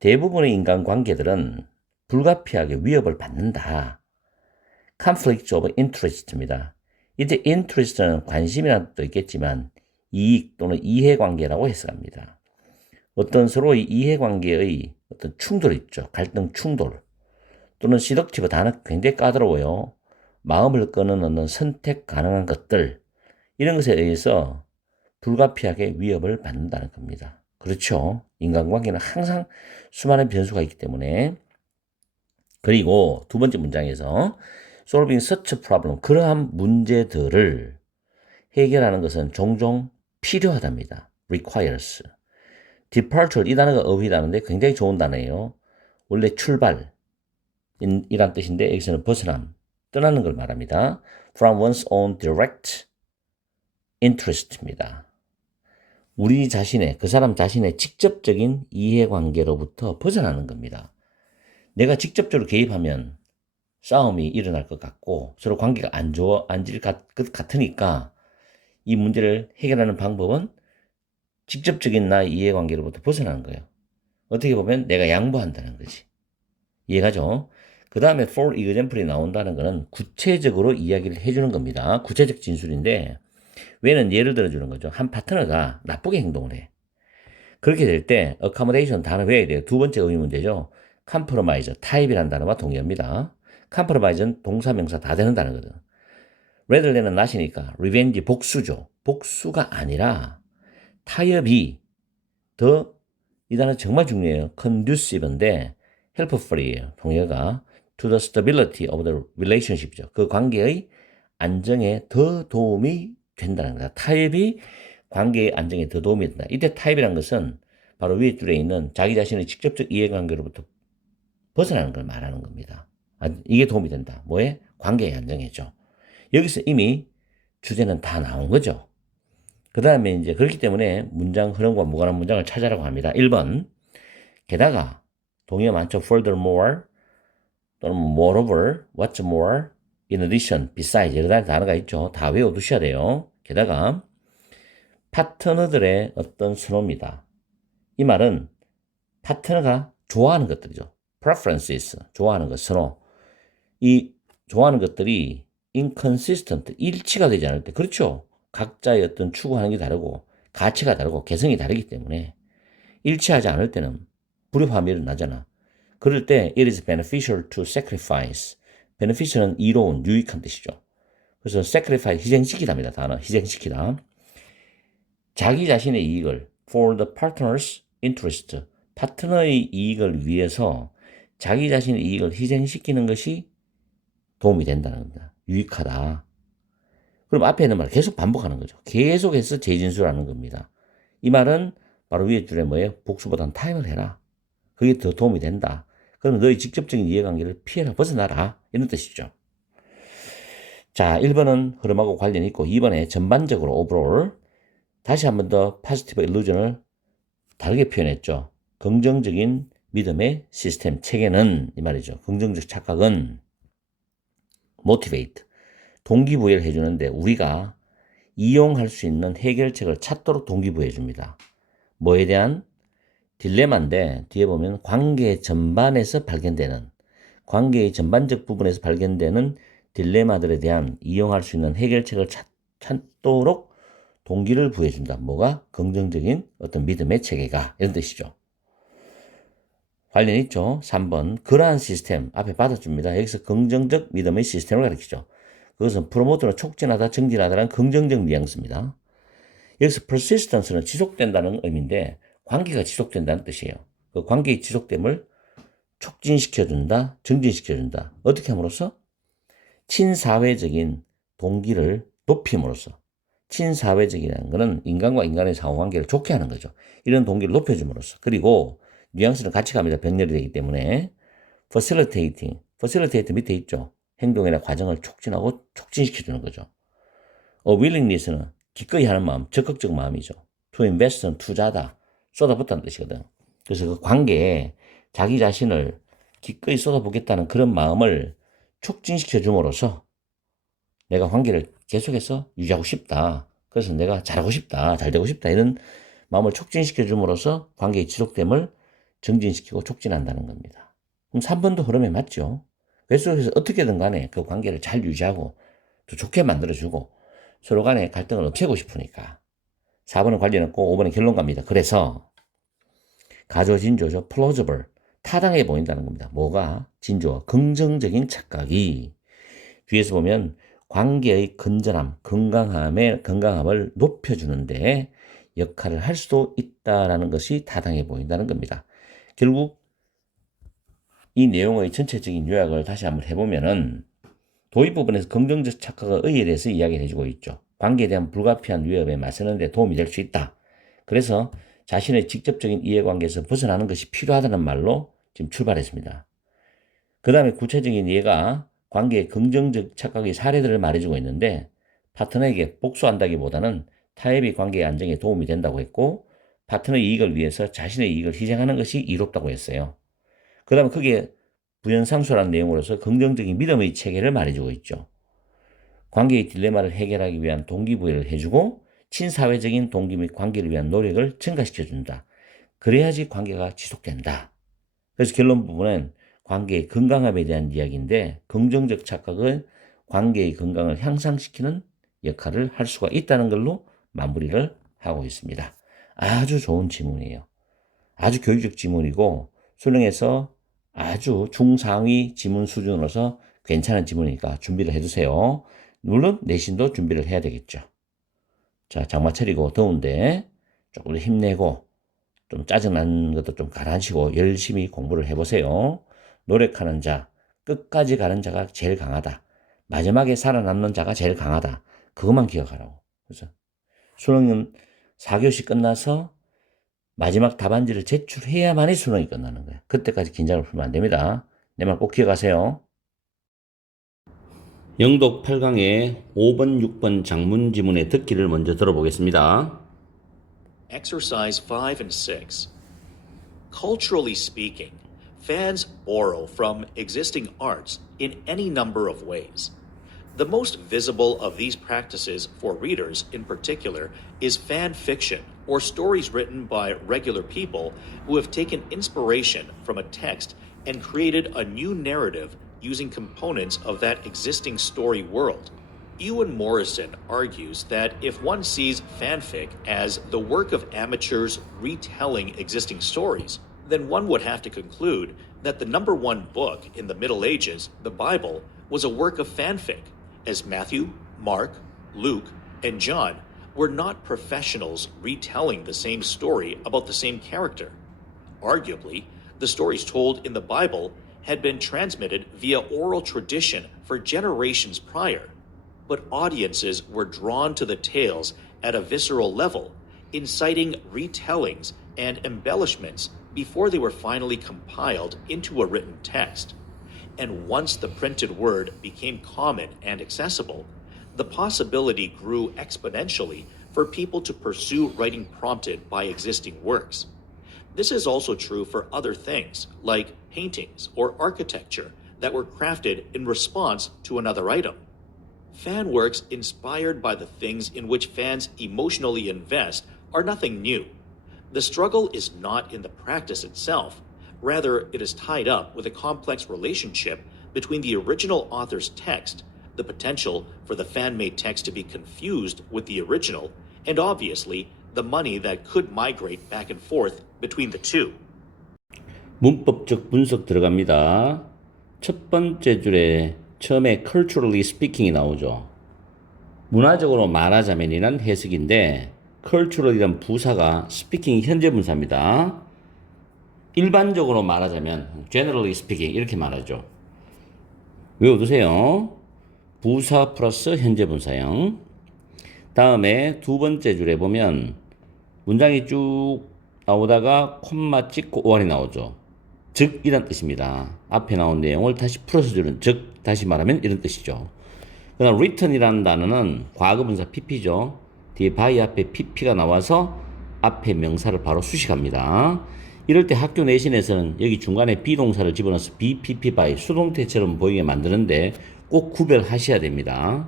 대부분의 인간관계들은 불가피하게 위협을 받는다. conflict of interest입니다. 이때 interest는 관심이라는 뜻도 있겠지만 이익 또는 이해관계라고 해석합니다. 어떤 서로의 이해관계의 어떤 충돌이 있죠. 갈등 충돌 또는 seductive 단어 굉장히 까다로워요. 마음을 끄는 어떤 선택 가능한 것들 이런 것에 의해서 불가피하게 위협을 받는다는 겁니다. 그렇죠. 인간관계는 항상 수많은 변수가 있기 때문에 그리고 두 번째 문장에서 solving such a problem 그러한 문제들을 해결하는 것은 종종 필요하답니다. requires. departure 이 단어가 어휘다는데 굉장히 좋은 단어예요. 원래 출발 이란 뜻인데 여기서는 벗어남, 떠나는 걸 말합니다. from one's own direct interest입니다. 우리 자신의, 그 사람 자신의 직접적인 이해관계로부터 벗어나는 겁니다. 내가 직접적으로 개입하면 싸움이 일어날 것 같고 서로 관계가 안질 것 같으니까 이 문제를 해결하는 방법은 직접적인 나의 이해관계로부터 벗어나는 거예요. 어떻게 보면 내가 양보한다는 거지. 이해가죠? 그 다음에 for example이 나온다는 것은 구체적으로 이야기를 해주는 겁니다. 구체적 진술인데 왜는 예를 들어주는 거죠. 한 파트너가 나쁘게 행동을 해. 그렇게 될 때 accommodation 단어 외워야 돼요. 두 번째 의미 문제죠. compromise, 타입이라는 단어와 동의합니다. compromise는 동사, 명사 다 되는 단어거든. rather than은 not이니까 revenge, 복수죠. 복수가 아니라 타협이 더, 이 단어 정말 중요해요. conducive인데 helpful이에요. 동의어가 to the stability of the relationship이죠. 그 관계의 안정에 더 도움이 된다는 거다. 타협이 관계의 안정에 더 도움이 된다. 이때 타협이라는 것은 바로 위에 줄에 있는 자기 자신의 직접적 이해관계로부터 벗어나는 걸 말하는 겁니다. 이게 도움이 된다. 뭐에? 관계의 안정이죠. 여기서 이미 주제는 다 나온 거죠. 그 다음에 이제 그렇기 때문에 문장 흐름과 무관한 문장을 찾아라고 합니다. 1번. 게다가 동의어 많죠. furthermore 또는 moreover, what's more, in addition, besides 여러 가지 단어가 있죠. 다 외워두셔야 돼요. 게다가 파트너들의 어떤 선호입니다. 이 말은 파트너가 좋아하는 것들이죠. preferences, 좋아하는 것, 선호. 이 좋아하는 것들이 inconsistent, 일치가 되지 않을 때, 그렇죠. 각자의 어떤 추구하는 게 다르고 가치가 다르고 개성이 다르기 때문에 일치하지 않을 때는 불협화음이 일어나잖아. 그럴 때 it is beneficial to sacrifice. beneficial은 이로운, 유익한 뜻이죠. 그래서 sacrifice, 희생시키답니다. 단어, 희생시키다. 자기 자신의 이익을 for the partner's interest, 파트너의 이익을 위해서 자기 자신의 이익을 희생시키는 것이 도움이 된다는 겁니다. 유익하다. 그럼 앞에 있는 말을 계속 반복하는 거죠. 계속해서 재진술하는 겁니다. 이 말은 바로 위에 줄에 뭐예요? 복수보다는 타협을 해라. 그게 더 도움이 된다. 그러면 너의 직접적인 이해관계를 피해라, 벗어나라. 이런 뜻이죠. 자, 1번은 흐름하고 관련이 있고 2번에 전반적으로 overall. 다시 한 번 더 positive illusion을 다르게 표현했죠. 긍정적인 믿음의 시스템, 체계는 이 말이죠. 긍정적 착각은 motivate, 동기부여를 해주는데 우리가 이용할 수 있는 해결책을 찾도록 동기부여해 줍니다. 뭐에 대한? 딜레마인데 뒤에 보면 관계 전반에서 발견되는, 관계의 전반적 부분에서 발견되는 딜레마들에 대한 이용할 수 있는 해결책을 찾도록 동기를 부여준다. 뭐가? 긍정적인 어떤 믿음의 체계가, 이런 뜻이죠. 관련 있죠. 3번. 그러한 시스템 앞에 받아줍니다. 여기서 긍정적 믿음의 시스템을 가리키죠. 그것은 프로모트는 촉진하다, 증진하다라는 긍정적 뉘앙스입니다. 여기서 persistence는 지속된다는 의미인데 관계가 지속된다는 뜻이에요. 그 관계의 지속됨을 촉진시켜준다, 증진시켜준다. 어떻게 함으로써? 친사회적인 동기를 높임으로써. 친사회적이라는 것은 인간과 인간의 상호관계를 좋게 하는 거죠. 이런 동기를 높여줌으로써. 그리고 뉘앙스는 같이 갑니다. 병렬이 되기 때문에. facilitating, facilitate 밑에 있죠. 행동이나 과정을 촉진하고 촉진시켜주는 거죠. willingness는 기꺼이 하는 마음, 적극적 마음이죠. to invest는 투자다, 쏟아붓다는 뜻이거든. 그래서 그 관계에 자기 자신을 기꺼이 쏟아붓겠다는 그런 마음을 촉진시켜 줌으로써 내가 관계를 계속해서 유지하고 싶다. 그래서 내가 잘하고 싶다, 잘 되고 싶다, 이런 마음을 촉진시켜 줌으로써 관계의 지속됨을 증진시키고 촉진한다는 겁니다. 그럼 3번도 흐름에 맞죠? 계속해서 어떻게든 간에 그 관계를 잘 유지하고 또 좋게 만들어주고 서로 간의 갈등을 없애고 싶으니까. 4번은 관련 없고 5번은 결론 갑니다. 그래서 가조진조죠. plausible, 타당해 보인다는 겁니다. 뭐가? 진조와 긍정적인 착각이. 뒤에서 보면 관계의 건전함, 건강함을 높여주는데 역할을 할 수도 있다는 것이 타당해 보인다는 겁니다. 결국 이 내용의 전체적인 요약을 다시 한번 해보면은 도입 부분에서 긍정적 착각의 의의에 대해서 이야기를 해주고 있죠. 관계에 대한 불가피한 위협에 맞서는 데 도움이 될 수 있다. 그래서 자신의 직접적인 이해관계에서 벗어나는 것이 필요하다는 말로 지금 출발했습니다. 그 다음에 구체적인 예가 관계의 긍정적 착각의 사례들을 말해주고 있는데 파트너에게 복수한다기보다는 타협이 관계의 안정에 도움이 된다고 했고 파트너의 이익을 위해서 자신의 이익을 희생하는 것이 이롭다고 했어요. 그 다음에 그게 부연상수라는 내용으로서 긍정적인 믿음의 체계를 말해주고 있죠. 관계의 딜레마를 해결하기 위한 동기부여를 해주고 친사회적인 동기 및 관계를 위한 노력을 증가시켜준다. 그래야지 관계가 지속된다. 그래서 결론 부분은 관계의 건강함에 대한 이야기인데 긍정적 착각은 관계의 건강을 향상시키는 역할을 할 수가 있다는 걸로 마무리를 하고 있습니다. 아주 좋은 지문이에요. 아주 교육적 지문이고 수능에서 아주 중상위 지문 수준으로서 괜찮은 지문이니까 준비를 해두세요. 물론 내신도 준비를 해야 되겠죠. 자, 장마철이고 더운데 조금 더 힘내고 좀 짜증난 것도 좀 가라앉히고 열심히 공부를 해보세요. 노력하는 자, 끝까지 가는 자가 제일 강하다. 마지막에 살아남는 자가 제일 강하다. 그것만 기억하라고. 그래서 수능은 4교시 끝나서 마지막 답안지를 제출해야만이 수능이 끝나는 거예요. 그때까지 긴장을 풀면 안 됩니다. 내 말 꼭 기억하세요. 영독 8강의 5번, 6번 장문 지문의 듣기를 먼저 들어보겠습니다. Exercise 5 and 6. Culturally speaking, fans borrow from existing arts in any number of ways. The most visible of these practices for readers in particular is fan fiction, or stories written by regular people who have taken inspiration from a text and created a new narrative using components of that existing story world. Ewan Morrison argues that if one sees fanfic as the work of amateurs retelling existing stories, then one would have to conclude that the number one book in the Middle Ages, the Bible, was a work of fanfic, as Matthew, Mark, Luke, and John were not professionals retelling the same story about the same character. Arguably, the stories told in the Bible had been transmitted via oral tradition for generations prior, but audiences were drawn to the tales at a visceral level, inciting retellings and embellishments before they were finally compiled into a written text. And once the printed word became common and accessible, the possibility grew exponentially for people to pursue writing prompted by existing works. This is also true for other things, like paintings or architecture that were crafted in response to another item. Fan works inspired by the things in which fans emotionally invest are nothing new. The struggle is not in the practice itself. Rather, it is tied up with a complex relationship between the original author's text, the potential for the fan-made text to be confused with the original, and obviously, the money that could migrate back and forth between the two. 문법적 분석 들어갑니다. 첫 번째 줄에 처음에 culturally speaking이 나오죠. 문화적으로 말하자면이란 해석인데 cultural이란 부사가 speaking 현재 분사입니다. 일반적으로 말하자면 generally speaking 이렇게 말하죠. 외워두세요. 부사 플러스 현재 분사형. 다음에 두 번째 줄에 보면 문장이 쭉 나오다가 콤마 찍고 오한이 나오죠. 즉 이란 뜻입니다. 앞에 나온 내용을 다시 풀어서 주는 즉 다시 말하면 이런 뜻이죠. 그다음 written이라는 단어는 과거분사 pp죠. 뒤에 by 앞에 pp가 나와서 앞에 명사를 바로 수식합니다. 이럴 때 학교 내신에서는 여기 중간에 비동사를 집어넣어서 bpp by 수동태처럼 보이게 만드는데 꼭 구별하셔야 됩니다.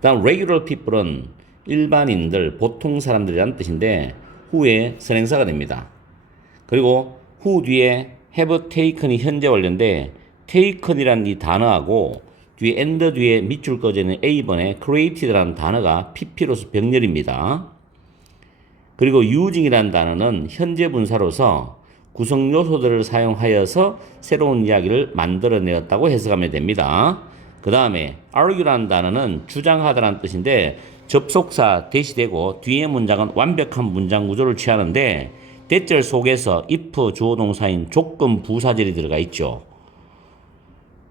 다음 regular people은 일반인들, 보통 사람들이라는 뜻인데 후에 선행사가 됩니다. 그리고 후 뒤에 have taken이 현재 완료인데 taken이라는 이 단어하고 뒤에 and 뒤에 밑줄 꺼져 있는 A번에 created라는 단어가 pp로서 병렬입니다. 그리고 using이라는 단어는 현재 분사로서 구성 요소들을 사용하여서 새로운 이야기를 만들어내었다고 해석하면 됩니다. 그 다음에 argue라는 단어는 주장하다라는 뜻인데 접속사 대시되고 뒤에 문장은 완벽한 문장 구조를 취하는데 대절 속에서 if 주어 동사인 조건 부사절이 들어가 있죠.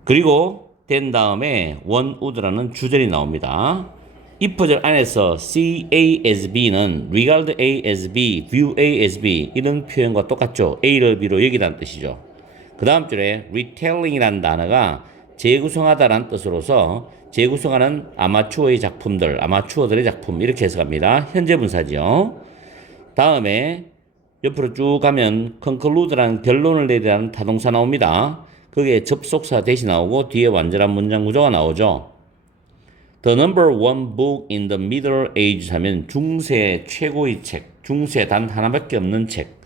그리고 된 다음에 one would라는 주절이 나옵니다. if절 안에서 see A as B는 regard A as B, view A as B 이런 표현과 똑같죠. A를 B로 여기다는 뜻이죠. 그 다음 줄에 retelling이라는 단어가 재구성하다라는 뜻으로서 재구성하는 아마추어의 작품들, 아마추어들의 작품 이렇게 해석합니다. 현재 분사지요. 다음에 옆으로 쭉 가면 conclude라는 결론을 내리라는 타동사 나옵니다. 그게 접속사 대시 나오고 뒤에 완전한 문장 구조가 나오죠. The number one book in the Middle Ages 하면 중세 최고의 책, 중세 단 하나밖에 없는 책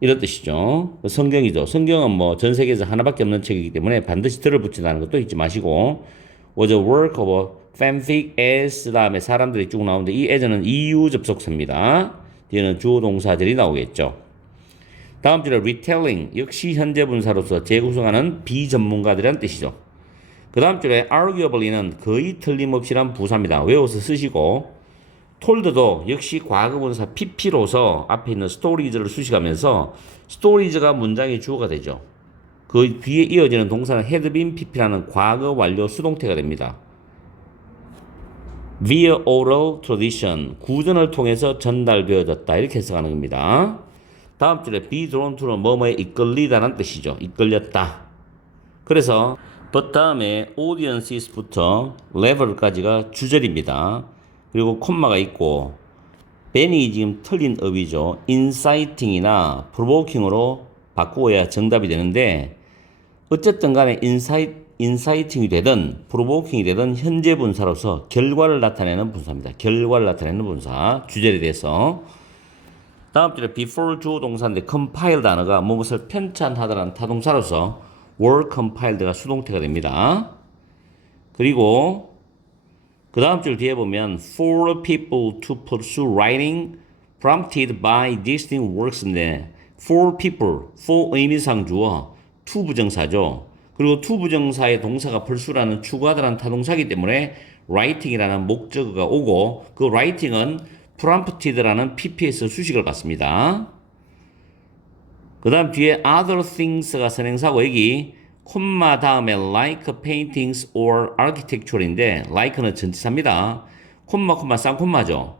이런 뜻이죠. 성경이죠. 성경은 뭐 전 세계에서 하나밖에 없는 책이기 때문에 반드시 들을 붙인다는 것도 잊지 마시고 was a work of a fanfic as 다음에 사람들이 쭉 나오는데 이 as는 이유 접속사입니다. 뒤에는 주어 동사들이 나오겠죠. 다음 줄에 retelling 역시 현재 분사로서 재구성하는 비전문가들이란 뜻이죠. 그 다음 줄에 arguably는 거의 틀림없이란 부사입니다. 외워서 쓰시고 told도 역시 과거분사 pp로서 앞에 있는 stories를 수식하면서 stories가 문장의 주어가 되죠. 그 뒤에 이어지는 동사는 had been pp라는 과거 완료 수동태가 됩니다. via oral tradition 구전을 통해서 전달되어졌다 이렇게 해석하는 겁니다. 다음 줄에 be drawn to는 뭐뭐에 이끌리다는 뜻이죠. 이끌렸다. 그래서 but 다음에 audiences부터 level까지가 주절입니다. 그리고 콤마가 있고 ben이 지금 틀린 어휘죠. inciting이나 provoking으로 바꾸어야 정답이 되는데 어쨌든 간에 inciting이 되든 provoking이 되든 현재 분사로서 결과를 나타내는 분사입니다. 결과를 나타내는 분사 주절에 대해서 다음 줄에 before 주어 동사인데 compile 단어가 무엇을 편찬하다라는 타동사로서 were compiled가 수동태가 됩니다. 그리고 그 다음 줄 뒤에 보면 for people to pursue writing prompted by distinct works인데 for people, for 의미상 주어, to 부정사죠. 그리고 to 부정사의 동사가 pursue라는 추구하다라는 타동사이기 때문에 writing이라는 목적어가 오고 그 writing은 prompted라는 PP에서 수식을 받습니다. 그 다음 뒤에 other things가 선행사고 여기 콤마 다음에 like paintings or architecture인데 like는 전치사입니다. 콤마 쌍콤마죠.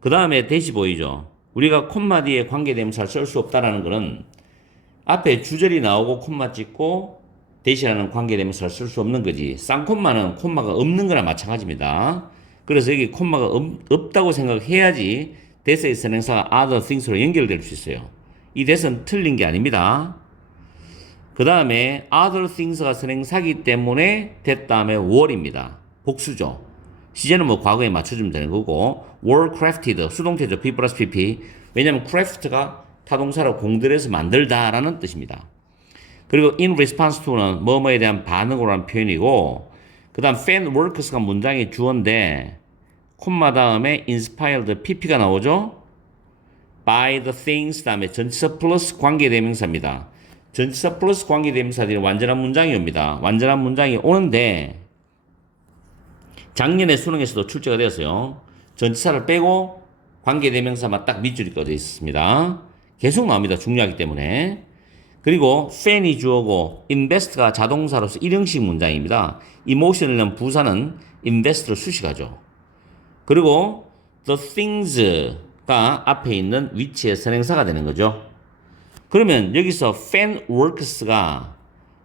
그 다음에 대시 보이죠. 우리가 콤마 뒤에 관계대명사를 쓸 수 없다라는 것은 앞에 주절이 나오고 콤마 찍고 대시라는 관계대명사를 쓸 수 없는 거지. 쌍콤마는 콤마가 없는 거나 마찬가지입니다. 그래서 여기 콤마가 없다고 생각해야지 대세의 선행사가 other things로 연결될 수 있어요. 이 대선 틀린 게 아닙니다. 그 다음에 other things가 선행사기 때문에 that 다음에 were입니다. 복수죠. 시제는 뭐 과거에 맞춰주면 되는 거고 were crafted 수동태죠. P 플러스 PP 왜냐하면 craft가 타동사로 공들여서 만들다라는 뜻입니다. 그리고 in response to는 뭐뭐에 대한 반응으로라는 표현이고 그 다음 fan works가 문장의 주어인데 콤마 다음에 inspired PP가 나오죠. by the things 다음에 전치사 플러스 관계대명사입니다. 전치사 플러스 관계대명사들이 완전한 문장이 옵니다. 완전한 문장이 오는데 작년에 수능에서도 출제가 되었어요. 전치사를 빼고 관계대명사만 딱 밑줄이 꺼져 있습니다. 계속 나옵니다. 중요하기 때문에. 그리고 fan이 주어고 invest가 자동사로서 일형식 문장입니다. emotion이라는 부사는 invest를 수식하죠. 그리고 the things가 앞에 있는 위치의 선행사가 되는 거죠. 그러면 여기서 fan works가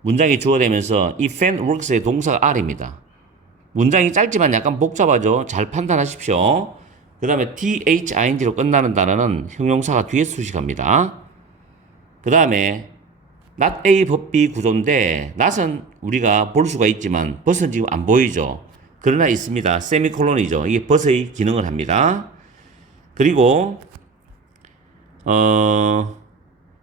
문장이 주어되면서 이 fan works의 동사가 R입니다. 문장이 짧지만 약간 복잡하죠. 잘 판단하십시오. 그 다음에 thing로 끝나는 단어는 형용사가 뒤에 수식합니다. 그 다음에 not A but B 구조인데 not은 우리가 볼 수가 있지만 but은 지금 안 보이죠. 그러나 있습니다. 세미콜론이죠. 이게 but의 기능을 합니다. 그리고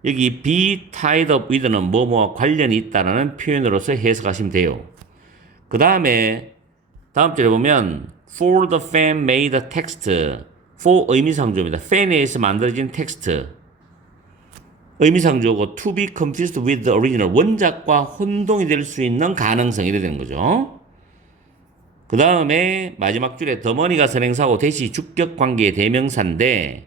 여기 be tied up with는 뭐뭐와 관련이 있다라는 표현으로서 해석하시면 돼요. 그 다음에 다음 절에 보면 for the fan made a text for 의미상조입니다. fan에 의해서 만들어진 텍스트 의미상조고 to be confused with the original 원작과 혼동이 될 수 있는 가능성이 되는 거죠. 그 다음에 마지막 줄에 the money가 선행사고 대시 주격관계의 대명사인데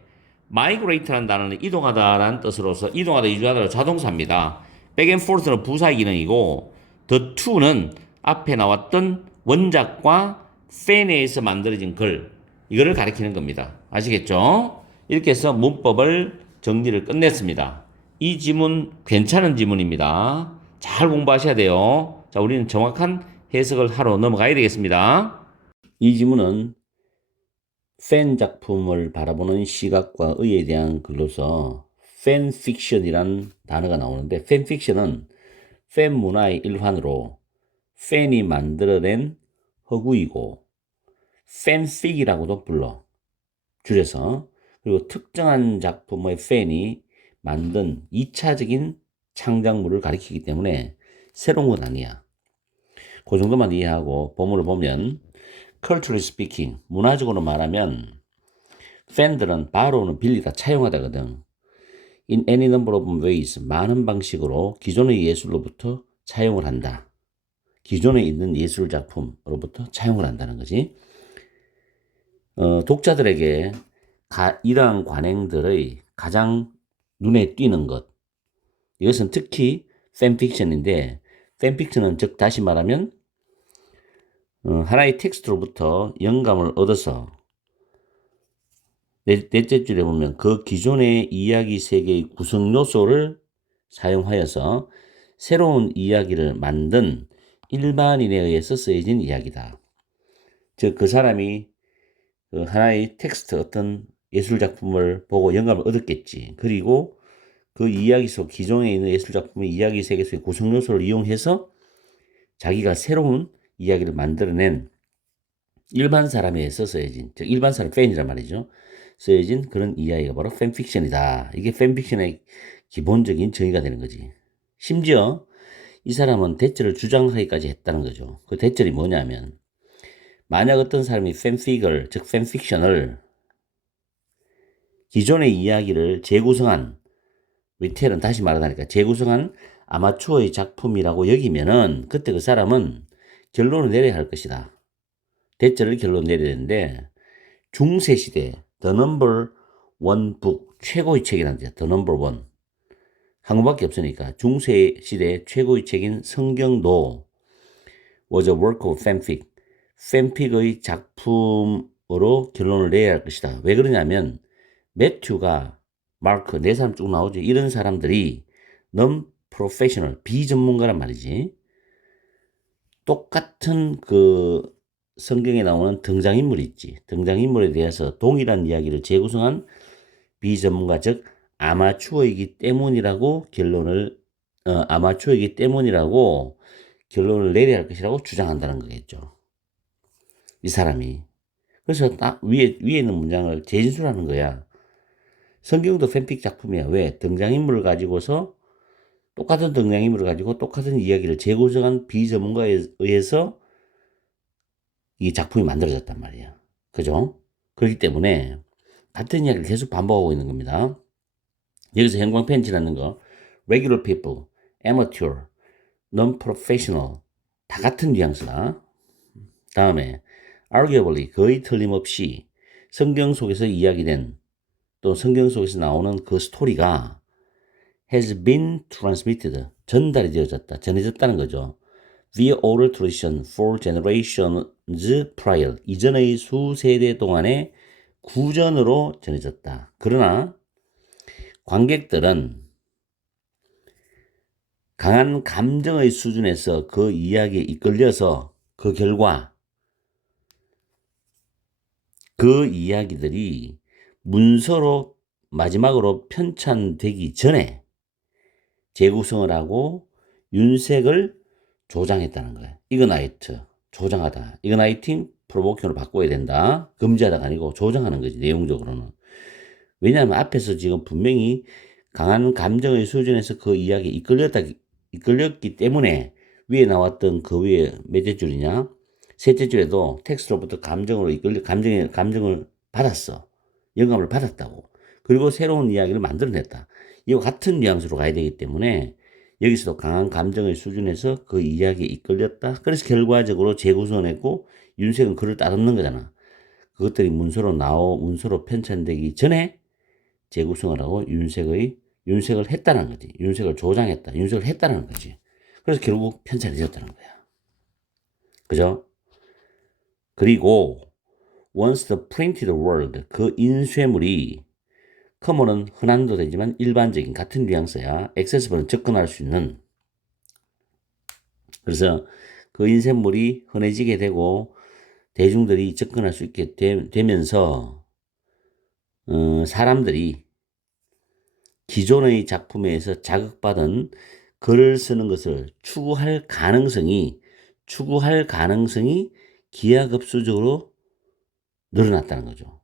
migrate라는 단어는 이동하다라는 뜻으로서 이동하다, 이주하다로 자동사입니다. back and forth는 부사의 기능이고 the to는 앞에 나왔던 원작과 팬에 의해서 만들어진 글, 이거를 가리키는 겁니다. 아시겠죠? 이렇게 해서 문법을 정리를 끝냈습니다. 이 지문 괜찮은 지문입니다. 잘 공부하셔야 돼요. 자, 우리는 정확한 해석을 하러 넘어가야 되겠습니다. 이 지문은 팬 작품을 바라보는 시각과 의에 대한 글로서 팬픽션이란 단어가 나오는데, 팬픽션은 팬 문화의 일환으로 팬이 만들어낸 허구이고 팬픽이라고도 불러, 줄여서. 그리고 특정한 작품의 팬이 만든 2차적인 창작물을 가리키기 때문에 새로운 건 아니야. 그 정도만 이해하고 본문을 보면, culturally speaking, 문화적으로 말하면 팬들은 바로는 빌리다, 차용하다거든. in any number of ways, 많은 방식으로 기존의 예술로부터 차용을 한다. 기존에 있는 예술 작품으로부터 차용을 한다는 거지. 독자들에게 이러한 관행들의 가장 눈에 띄는 것, 이것은 특히 팬픽션인데, 팬픽션은 즉 다시 말하면 하나의 텍스트로부터 영감을 얻어서 넷째 줄에 보면 그 기존의 이야기 세계의 구성 요소를 사용하여서 새로운 이야기를 만든 일반인에 의해서 쓰여진 이야기다. 즉, 그 사람이 그 하나의 텍스트, 어떤 예술 작품을 보고 영감을 얻었겠지. 그리고 그 이야기 속, 기존에 있는 예술 작품의 이야기 세계 속의 구성 요소를 이용해서 자기가 새로운 이야기를 만들어낸 일반 사람에 의해서 쓰여진, 즉 일반 사람 팬이란 말이죠. 쓰여진 그런 이야기가 바로 팬픽션이다. 이게 팬픽션의 기본적인 정의가 되는 거지. 심지어 이 사람은 대체를 주장하기까지 했다는 거죠. 그 대체이 뭐냐면, 만약 어떤 사람이 팬픽을, 즉 팬픽션을 기존의 이야기를 재구성한, 리텔은 다시 말하다니까 재구성한 아마추어의 작품이라고 여기면은, 그때 그 사람은 결론을 내려야 할 것이다. 대체를 결론 내려야 되는데, 중세 시대 The Number One Book, 최고의 책이라는 데 The Number One, 한국밖에 없으니까 중세 시대 최고의 책인 성경도 was a work of fanfic, 팬픽의 작품으로 결론을 내야 할 것이다. 왜 그러냐면 매튜가, 마크, 네 사람 쭉 나오죠. 이런 사람들이 non-professional, 비전문가란 말이지. 똑같은 그 성경에 나오는 등장인물이 있지. 등장인물에 대해서 동일한 이야기를 재구성한 비전문가, 즉 아마추어이기 때문이라고 결론을 내려야 할 것이라고 주장한다는 거겠죠. 이 사람이. 그래서 딱 위에 있는 문장을 재진술하는 거야. 성경도 팬픽 작품이야. 왜? 등장인물을 가지고서, 똑같은 등장인물을 가지고 똑같은 이야기를 재구성한 비전문가에 의해서 이 작품이 만들어졌단 말이야. 그죠? 그렇기 때문에 같은 이야기를 계속 반복하고 있는 겁니다. 여기서 형광펜치라는 거, regular people, amateur, non-professional, 다 같은 뉘앙스다. 다음에 arguably, 거의 틀림없이 성경 속에서 이야기된, 또 성경 속에서 나오는 그 스토리가 has been transmitted, 전달이 되어졌다, 전해졌다는 거죠. via oral tradition for generations prior, 이전의 수세대 동안의 구전으로 전해졌다. 그러나 관객들은 강한 감정의 수준에서 그 이야기에 이끌려서 그 결과 그 이야기들이 문서로 마지막으로 편찬되기 전에 재구성을 하고 윤색을 조장했다는 거예요. 이그나이트, 조장하다. 이그나이팅, 프로보킹으로 바꿔야 된다. 금지하다가 아니고 조장하는 거지, 내용적으로는. 왜냐하면 앞에서 지금 분명히 강한 감정의 수준에서 그 이야기에 이끌렸기 때문에 위에 나왔던 그 위에 몇째 줄이냐? 셋째 줄에도 텍스트로부터 감정을 받았어. 영감을 받았다고. 그리고 새로운 이야기를 만들어냈다. 이와 같은 뉘앙스로 가야 되기 때문에 여기서도 강한 감정의 수준에서 그 이야기에 이끌렸다. 그래서 결과적으로 재구성했고 윤색은 그를 따르는 거잖아. 그것들이 문서로 편찬되기 전에 재구성을 하고 윤색을 했다는 거지. 윤색을 조장했다. 윤색을 했다는 거지. 그래서 결국 편찬이 되었다는 거야. 그죠? 그리고 once the printed word, 그 인쇄물이 common은 흔한도 되지만 일반적인 같은 뉘앙스야. accessible은 접근할 수 있는. 그래서 그 인쇄물이 흔해지게 되고 대중들이 접근할 수 있게 되면서 사람들이 기존의 작품에서 자극받은 글을 쓰는 것을 추구할 가능성이 기하급수적으로 늘어났다는 거죠.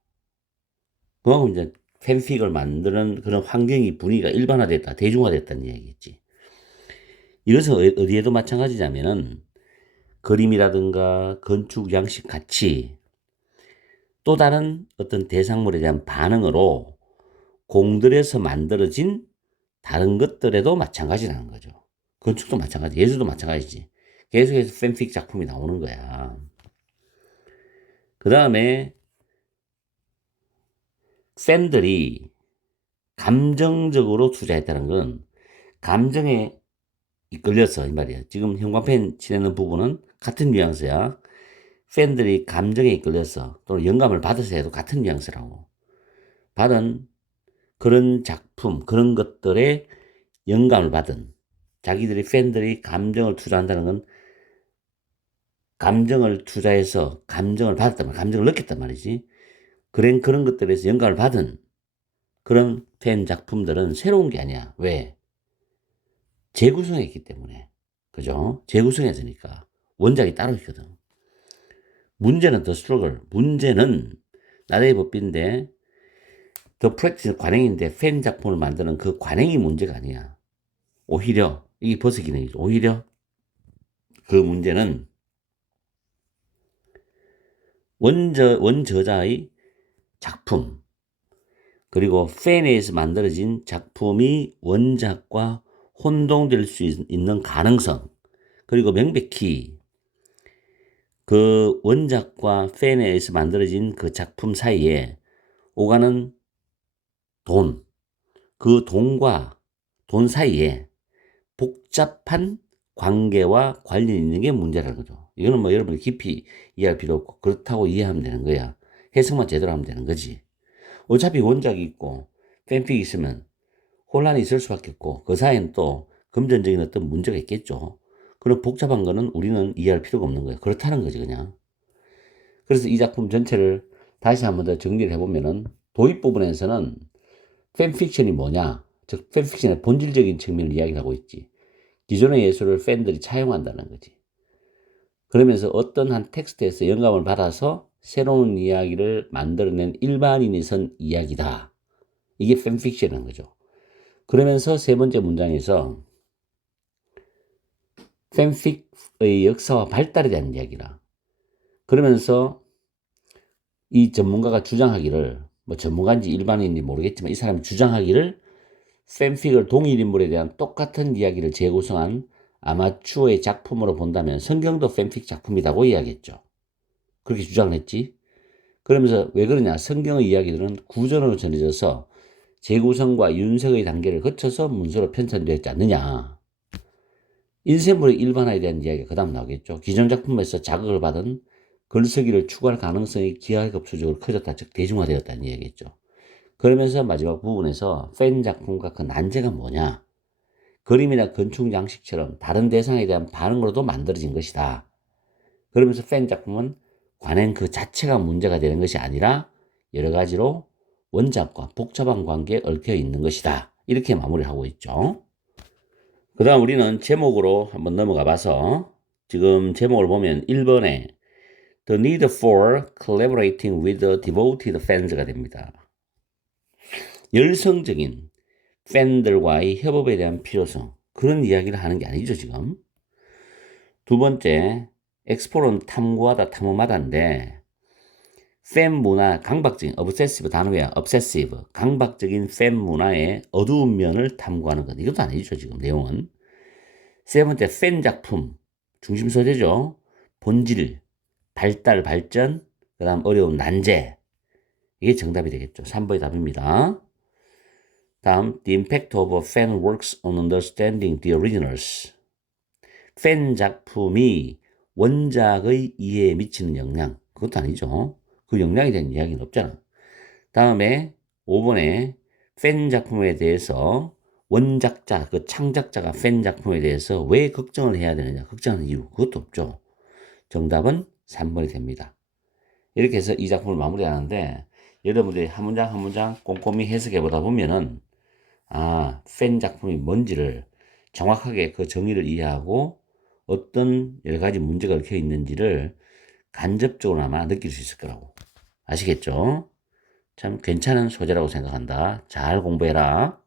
그만큼 이제 팬픽을 만드는 그런 환경이 분위기가 일반화됐다, 대중화됐다는 이야기겠지. 이것은 어디에도 마찬가지냐면은 그림이라든가 건축 양식 같이 또 다른 어떤 대상물에 대한 반응으로 공들여서 만들어진 다른 것들에도 마찬가지라는 거죠. 건축도 마찬가지, 예술도 마찬가지지. 계속해서 팬픽 작품이 나오는 거야. 그 다음에 팬들이 감정적으로 투자했다는 건 감정에 이끌려서 이 말이야. 지금 형광펜 칠하는 부분은 같은 뉘앙스야. 팬들이 감정에 이끌려서 또는 영감을 받아서 해도 같은 뉘앙스라고. 받은 그런 작품, 그런 것들에 영감을 받은 자기들이 팬들이 감정을 투자한다는 건 감정을 투자해서 감정을 받았단 말이야. 감정을 느꼈단 말이지. 그런 것들에서 영감을 받은 그런 팬 작품들은 새로운 게 아니야. 왜? 재구성했기 때문에. 그죠? 재구성했으니까. 원작이 따로 있거든. 문제는 더 스트러글. 문제는 나라의 법인데 더 프랙티스 관행인데 팬 작품을 만드는 그 관행이 문제가 아니야. 오히려 이게 버스 기능이죠. 오히려 그 문제는 원저자의 작품 그리고 팬에 의해서 만들어진 작품이 원작과 혼동될 수 있는 가능성 그리고 명백히 그 원작과 팬에 의해서 만들어진 그 작품 사이에 오가는 돈, 그 돈과 돈 사이에 복잡한 관계와 관련이 있는 게 문제라는 거죠. 이거는 뭐 여러분이 깊이 이해할 필요 없고 그렇다고 이해하면 되는 거야. 해석만 제대로 하면 되는 거지. 어차피 원작이 있고 팬픽이 있으면 혼란이 있을 수밖에 없고 그 사이에는 또 금전적인 어떤 문제가 있겠죠. 그런 복잡한 거는 우리는 이해할 필요가 없는 거예요. 그렇다는 거지 그냥. 그래서 이 작품 전체를 다시 한번 더 정리를 해보면은 도입 부분에서는 팬픽션이 뭐냐, 즉 팬픽션의 본질적인 측면을 이야기하고 있지. 기존의 예술을 팬들이 차용한다는 거지. 그러면서 어떤 한 텍스트에서 영감을 받아서 새로운 이야기를 만들어낸 일반인이 쓴 이야기다. 이게 팬픽션인 거죠. 그러면서 세 번째 문장에서 팬픽의 역사와 발달에 대한 이야기라. 그러면서 이 전문가가 주장하기를, 뭐 전문가인지 일반인인지 모르겠지만 이 사람이 주장하기를 팬픽을 동일 인물에 대한 똑같은 이야기를 재구성한 아마추어의 작품으로 본다면 성경도 팬픽 작품이라고 이야기했죠. 그렇게 주장을 했지. 그러면서 왜 그러냐. 성경의 이야기들은 구전으로 전해져서 재구성과 윤색의 단계를 거쳐서 문서로 편찬되었지 않느냐. 인쇄물의 일반화에 대한 이야기가 그 다음 나오겠죠. 기존 작품에서 자극을 받은 글쓰기를 추구할 가능성이 기하급수적으로 커졌다. 즉 대중화되었다는 이야기겠죠. 그러면서 마지막 부분에서 팬 작품과 그 난제가 뭐냐. 그림이나 건축 양식처럼 다른 대상에 대한 반응으로도 만들어진 것이다. 그러면서 팬 작품은 관행 그 자체가 문제가 되는 것이 아니라 여러 가지로 원작과 복잡한 관계에 얽혀 있는 것이다. 이렇게 마무리하고 있죠. 그 다음 우리는 제목으로 한번 넘어가 봐서 지금 제목을 보면 1번에 The need for collaborating with the devoted fans가 됩니다. 열성적인 팬들과의 협업에 대한 필요성 그런 이야기를 하는 게 아니죠 지금. 두 번째 엑스플로는 탐구하다 탐험하다인데 팬 문화 강박적인 obsessive 단어야 obsessive 강박적인 팬 문화의 어두운 면을 탐구하는 것 이것도 아니죠 지금 내용은. 세 번째 팬 작품 중심 소재죠. 본질 발달 발전 그 다음 어려운 난제 이게 정답이 되겠죠. 3번이 답입니다. 다음 The impact of a fan works on understanding the originals 팬 작품이 원작의 이해에 미치는 영향 그것도 아니죠. 그 영향에 대한 이야기는 없잖아. 다음에 5번에 팬 작품에 대해서 원작자, 그 창작자가 팬 작품에 대해서 왜 걱정을 해야 되느냐, 걱정하는 이유, 그것도 없죠. 정답은 3번이 됩니다. 이렇게 해서 이 작품을 마무리하는데, 여러분들이 한 문장 한 문장 꼼꼼히 해석해 보다 보면은, 아, 팬 작품이 뭔지를 정확하게 그 정의를 이해하고 어떤 여러 가지 문제가 얽혀 있는지를 간접적으로나마 느낄 수 있을 거라고. 아시겠죠? 참 괜찮은 소재라고 생각한다. 잘 공부해라.